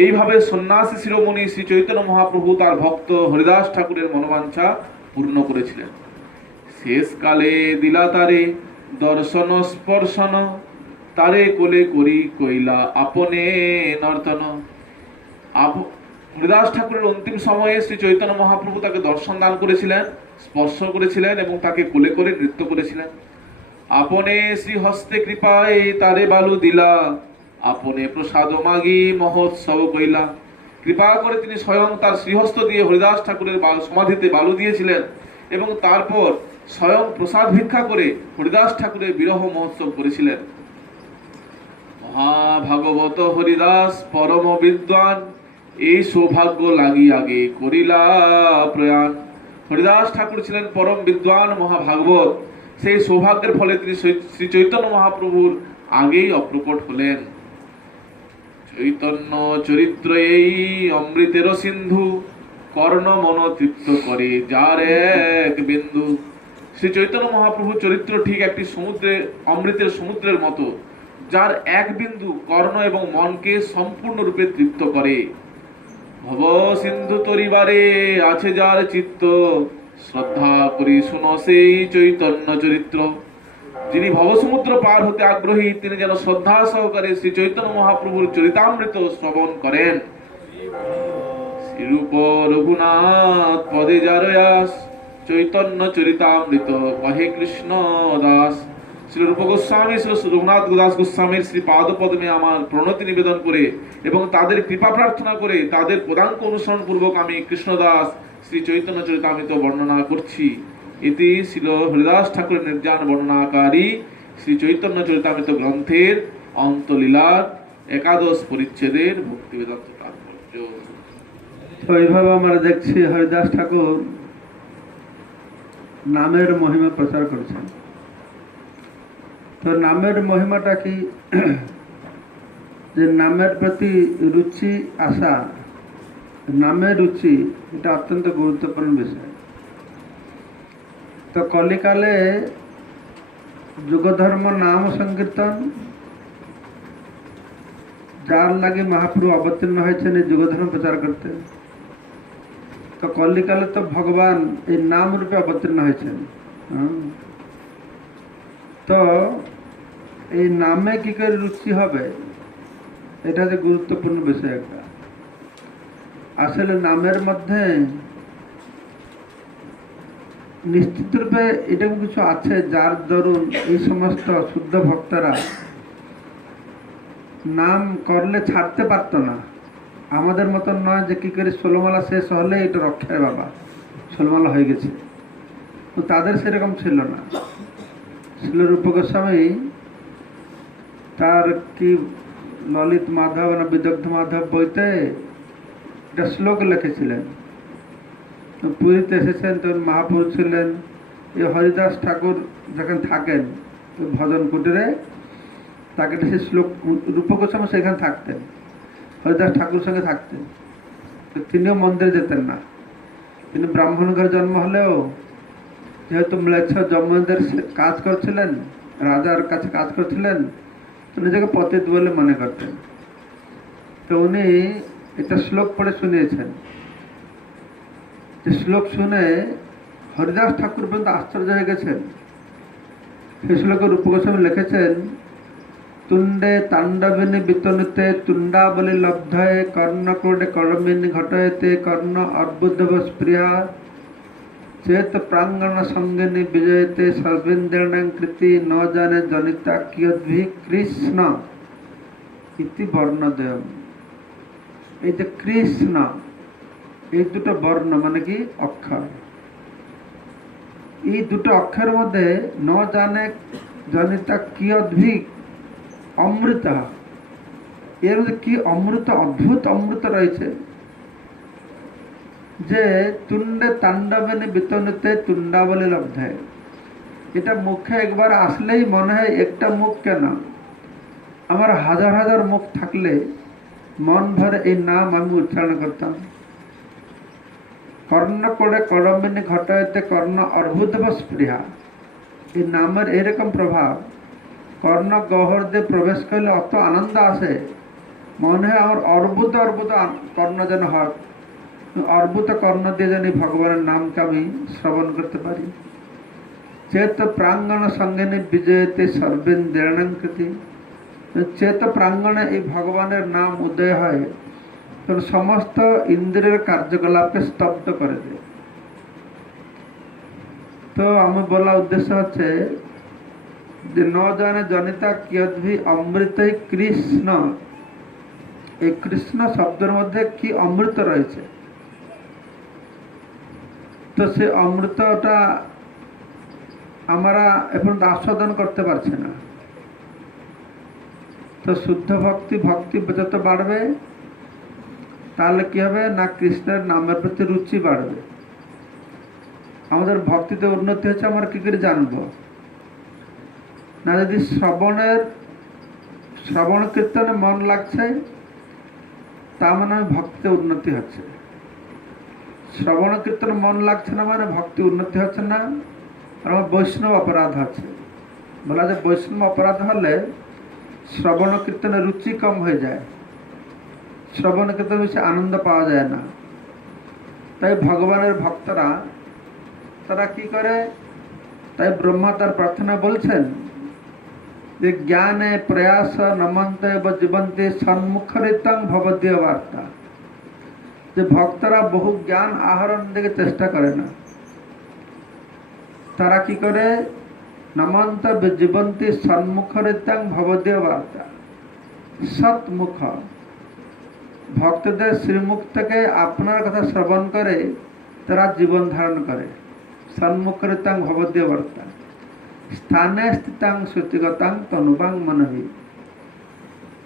এইভাবে সন্ন্যাসী শিরোমণি শ্রী চৈতন্য মহাপ্রভু তার ভক্ত হরিদাস ঠাকুরের মনোবাঞ্ছা পূর্ণ করেছিলেন। শেষকালে দিলা তারে দর্শন স্পর্শন, তারে কোলে করি কইলা আপনে নর্তন। হরিদাস ঠাকুরের অন্তিম সময়ে শ্রী চৈতন্য মহাপ্রভু তাকে দর্শন দান করেছিলেন, স্পর্শ করেছিলেন এবং তাকে কোলে করে নৃত্য করেছিলেন। আপনে শ্রী হস্তে কৃপায় তারে বালু দিলা, আপনে প্রসাদ মাগি মহোৎসব কইলা। কৃপা করে তিনি স্বয়ং তার শ্রীহস্ত দিয়ে হরিদাস ঠাকুরের সমাধিতে বালু দিয়েছিলেন এবং তারপর স্বয়ং প্রসাদ ভিক্ষা করে হরিদাস ঠাকুরের বিরহ মহোৎসব করেছিলেন। মহাভাগবত হরিদাস পরম বিদ্বান, এই সৌভাগ্য লাগি আগে করিলা প্রয়াণ। হরিদাস ঠাকুর ছিলেন পরম বিদ্বান মহাভাগবত, সেই সৌভাগ্যের ফলে তিনি শ্রী চৈতন্য মহাপ্রভুর আগেই অপ্রকট হলেন। চৈতন্য চরিত্র এই অমৃতের সিন্ধু, কর্ণ মন তৃপ্ত করে যার এক বিন্দু। শ্রী চৈতন্য মহাপ্রভুর চরিত্র ঠিক একটি সমুদ্রের অমৃতের সমুদ্রের মতো, যার এক বিন্দু কর্ণ এবং মনকে সম্পূর্ণরূপে তৃপ্ত করে। ভব সিন্ধু তরিবারে আছে যার চিত্ত, শ্রদ্ধা করি শুনো সেই চৈতন্য চরিত্র। যিনি ভবসমুদ্র পার হতে আগ্রহী, তিনি যেন শ্রদ্ধা সহকারে শ্রী চৈতন্য মহাপ্রভুর চরিতামৃত শ্রবণ করেন। শ্রীরূপ রঘুনাথ পদে যার আস, চৈতন্য চরিতামৃত কহে কৃষ্ণ দাস। শ্রী রূপ গোস্বামী, শ্রী রঘুনাথ দাস গোস্বামীর শ্রী পাদ পদ্মে আমার প্রণতি নিবেদন করে এবং তাদের কৃপা প্রার্থনা করে তাদের পদাঙ্ক অনুসরণ পূর্বক আমি কৃষ্ণদাস শ্রী চৈতন্য চরিতামৃত বর্ণনা করছি। এটি ছিল হরিদাস ঠাকুরের নির্যান বর্ণনাকারী শ্রী চৈতন্য চরিতামৃত গ্রন্থের অন্তলীলার একাদশ পরিচ্ছেদের ভক্তি বেদান্ত তাৎপর্য। তো এইভাবে আমরা দেখছি হরিদাস ঠাকুর নামের মহিমা প্রচার করেছেন। তো নামের মহিমাটা কি? যে নামের প্রতি রুচি আসা, নামের রুচি, এটা অত্যন্ত গুরুত্বপূর্ণ বিষয়। তো কলিকালে যুগধর্ম নাম সংকীর্তন, যার লাগে মহাপ্রভু অবতীর্ণ হয়েছেন এই যুগধর্ম প্রচার করতে। তো কলিকালে তো ভগবান এই নাম রূপে অবতীর্ণ হয়েছেন। তো এই নামে কি করে রুচি হবে, এটা যে গুরুত্বপূর্ণ বিষয় একটা। আসলে নামের মধ্যে নিশ্চিত রূপে এরকম কিছু আছে যার দরুন এই সমস্ত শুদ্ধ ভক্তরা নাম করলে ছাড়তে পারতো না। আমাদের মতন নয় যে কি করে ষোলমালা শেষ হলে এটা রক্ষায় বাবা, ষোলমালা হয়ে গেছে। তো তাদের সেরকম ছিল না। ছিল রূপ গোস্বামী তার কি ললিত মাধব না বিদগ্ধ মাধব বইতে একটা শ্লোক লিখেছিলেন। পুরীতে এসেছেন, তখন মহাপুরুষ ছিলেন। এই হরিদাস ঠাকুর যখন থাকেন ভজন কুটিরে, তাকে সেই শ্লোক রূপ গোস্বামী সেখানে থাকতেন, হরিদাস ঠাকুর সঙ্গে থাকতেন। তো তিনিও মন্দিরে যেতেন না। তিনি ব্রাহ্মণ ঘরে জন্ম হলেও যেহেতু ম্লেচ্ছ জন্মদের কাজ করছিলেন, রাজার কাছে কাজ করছিলেন, তো নিজেকে পতিত বলে মনে করতেন। তো উনি এটা শ্লোক পড়ে শুনিয়েছেন। যে শ্লোক শুনে হরিদাস ঠাকুর পর্যন্ত আশ্চর্য হয়ে গেছেন। সেই শ্লোকে রূপ গোস্বামী লিখেছেন, তুণ্ডে তাণ্ডবিনী বিতনুতে তুণ্ডাবলী লব্ধয়ে কর্ণকোডে কর্মিনী ঘটয়তে কর্ণ অর্বুদ্ধব স্প্রিয়া চেত প্রাঙ্গণ সঙ্গিনী বিজয়তে সর্বেন্দ্রেণ কৃতি ন জানে জনিতা কিয়দ্ভি কৃষ্ণ ইতি বর্ণদয়ম। এই যে কৃষ্ণ, এই দুটো বর্ণ মানে কি অক্ষর, এই দুটো অক্ষরের মধ্যে ন জানে জনিতা কিয়দ্ভি অমৃত, এর মধ্যে কি অমৃত, অদ্ভুত অমৃত রয়েছে। যে তুণ্ডে তাণ্ডবেনে বিতনুতে তুণ্ডাবলী লব্ধায়, এটা মুখে একবার আসলেই মনে হয় একটা মুখ কেন, আমার হাজার হাজার মুখ থাকলে মন ভরে এই নাম আমি উচ্চারণ করতাম। কর্ণ কোড়ে কড়ম্বিনী ঘটাইতে কর্ণ অর্বুদ্ধব স্পৃহা, এই নামের এরকম প্রভাব। কর্ণ গহ্বর দিয়ে প্রবেশ করলে অত আনন্দ আসে, মনে হয় আমার অর্বুত অর্বুত কর্ণ যেন হয়, অর্বুত কর্ণ দিয়ে যেন ভগবানের নামকে আমি শ্রবণ করতে পারি। চেত প্রাঙ্গণ সঙ্গিনী বিজয়তে সর্বেন্দ্রেণাঙ্কৃতি, চেত প্রাঙ্গণে এই ভগবানের নাম উদয় হয়, তখন সমস্ত ইন্দ্রিয়ের কার্যকলাপকে স্তব্ধ করে দেয়। তো আমি বলা উদ্দেশ্য হচ্ছে যে ন জানে জনিতা কিয়দ্ভি অমৃতই কৃষ্ণ, এই কৃষ্ণ শব্দের মধ্যে কি অমৃত রয়েছে। তো সে অমৃতটা আমরা এখন আস্বাদন করতে পারছি না। তো শুদ্ধ ভক্তি যত বাড়বে তাহলে কি হবে না, কৃষ্ণের নামের প্রতি রুচি বাড়বে। আমাদের ভক্তিতে উন্নতি হচ্ছে আমরা কি করে জানবো না, যদি শ্রবণ কীর্তনে মন লাগছে তা মানে ভক্তিতে উন্নতি হচ্ছে। শ্রবণ কীর্তনে মন লাগছে না মানে ভক্তি উন্নতি হচ্ছে না, আর আমার বৈষ্ণব অপরাধ আছে। বলা যায় বৈষ্ণব অপরাধ হলে শ্রবণ কীর্তনে রুচি কম হয়ে যায়, শ্রবণ কীর্তনে বেশি আনন্দ পাওয়া যায় না। তাই ভগবানের ভক্তরা তারা কি করে, তাই ব্রহ্মা তার প্রার্থনা বলছেন যে জ্ঞানে প্রয়াস নমন্তে জীবন্তে সন্মুখরিতং ভবদীয় বার্তা, যে ভক্তরা বহু জ্ঞান আহরণ দিকে চেষ্টা করে না, তারা কি করে নমন্ত জীবন্তি সন্মুখরিতং ভবদীয় বার্তা, সৎমুখ ভক্তদের শ্রীমুখ থেকে আপনার কথা শ্রবণ করে তারা জীবন ধারণ করে। সন্মুখরিতং ভবদীয় বার্তা স্থানে স্থিতাং শ্রুতিগতাং তনুবাং মনহি।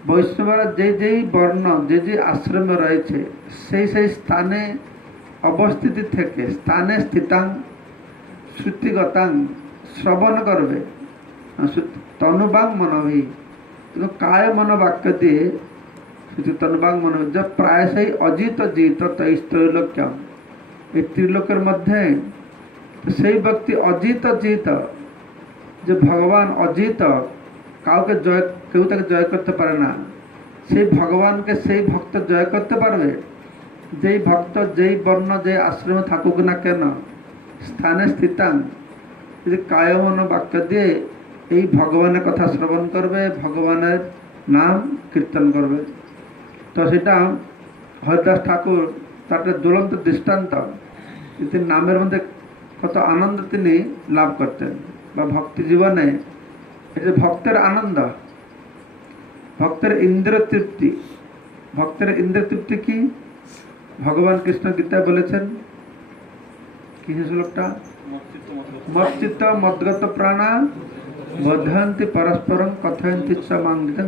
বৈষ্ণবরা যেই বর্ণ যে আশ্রমে রয়েছে সেই স্থানে অবস্থিতি থেকে স্থানে স্থিতাং শ্রুতিগতাং শ্রবণ করবে, তনুবাং মনহি কিন্তু কায় মনোবাক্য দিয়ে তনুবাং মনহি, যা প্রায়শই অজিত জিত ত্রৈলোক্যম, এই ত্রিলোকের মধ্যে সেই ব্যক্তি অজিত জিত, যে ভগবান অজিত, কেউ তাকে জয় করতে পারে না, সেই ভগবানকে সেই ভক্ত জয় করতে পারবে যেই ভক্ত যেই বর্ণ যে আশ্রমে থাকুক না কেন স্থানে স্থিতাং, যদি কায় মন বাক্য দিয়ে এই ভগবানের কথা শ্রবণ করবে, ভগবানের নাম কীর্তন করবে। তো সেটা হরিদাস ঠাকুর তার একটা জ্বলন্ত দৃষ্টান্ত, তিনি নামের মধ্যে কত আনন্দ তিনি লাভ করতেন, বা ভক্তি জীবনে এটা ভক্তের আনন্দ, ভক্তের ইন্দ্র তৃপ্তি। ভক্তের ইন্দ্র তৃপ্তি কি ভগবান কৃষ্ণ গীতায় বলেছেন, কি শ্লোকটা, মচ্চিত্ত মদ্গত প্রাণা বধ্যন্তি পরস্পরং কথয়ন্তি চ মাঙ্গিতং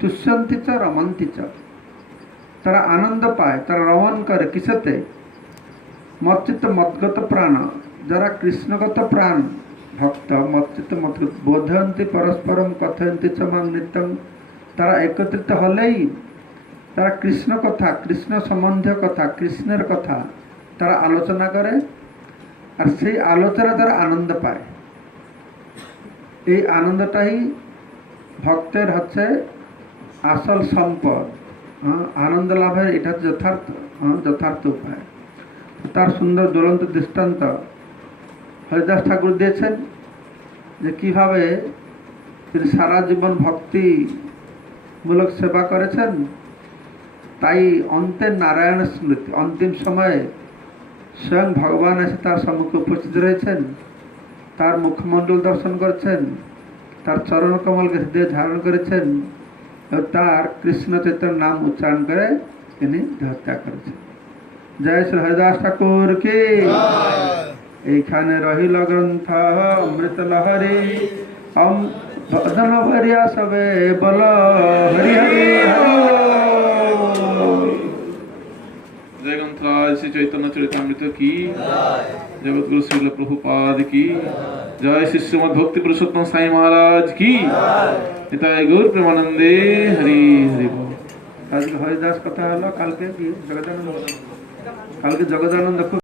তুষ্যন্তি চ রমন্তি চ। তারা আনন্দ পায়, তারা রমণ করে কিসেতে, মচ্চিত্ত মদ্গত প্রাণ, যারা কৃষ্ণগত প্রাণ ভক্ত, মচ্চিত্ত মদ্গত বোধয়ন্তি পরস্পরম কথয়ন্তি চ মাং নিত্যং, তারা একত্রিত হলেই তারা কৃষ্ণ কথা, কৃষ্ণ সম্বন্ধীয় কথা, কৃষ্ণের কথা তারা আলোচনা করে, আর সেই আলোচনা তারা আনন্দ পায়। এই আনন্দটাই ভক্তের হচ্ছে আসল সম্পদ। আনন্দ লাভের এটা যথার্থ উপায়। তার সুন্দর জ্বলন্ত দৃষ্টান্ত হরিদাস ঠাকুর দিয়েছেন যে কিভাবে তিনি সারা জীবন ভক্তিমূলক সেবা করেছেন। তাই অন্তের নারায়ণ স্মৃতি, অন্তিম সময়ে স্বয়ং ভগবান এসে তার সম্মুখে উপস্থিত রয়েছেন, তার মুখমণ্ডল দর্শন করেছেন, তার চরণ কমলকে হৃদয়ে ধারণ করেছেন, এবং তার কৃষ্ণ চৈতন্য নাম উচ্চারণ করে তিনি দেহত্যাগ করেছেন। জয় শ্রী হরিদাস ঠাকুর কি। এইখানে রহিল গ্রন্থ অমৃত লহরী, ধন ভরিয়া সবে বল হরি হরি जय ग्रंथराज श्री चैतन्य चरितामृत की, जगतगुरु श्रील प्रभुपाद की जय, श्री श्रीमद भक्ति पुरुषोत्तम साई महाराज की, निताय गौर प्रेमानंदे हरि हरि बोल। আজকে হরিদাস কথা হলো, কালকে কি জগদানন্দ, কালকে জগদানন্দ খুব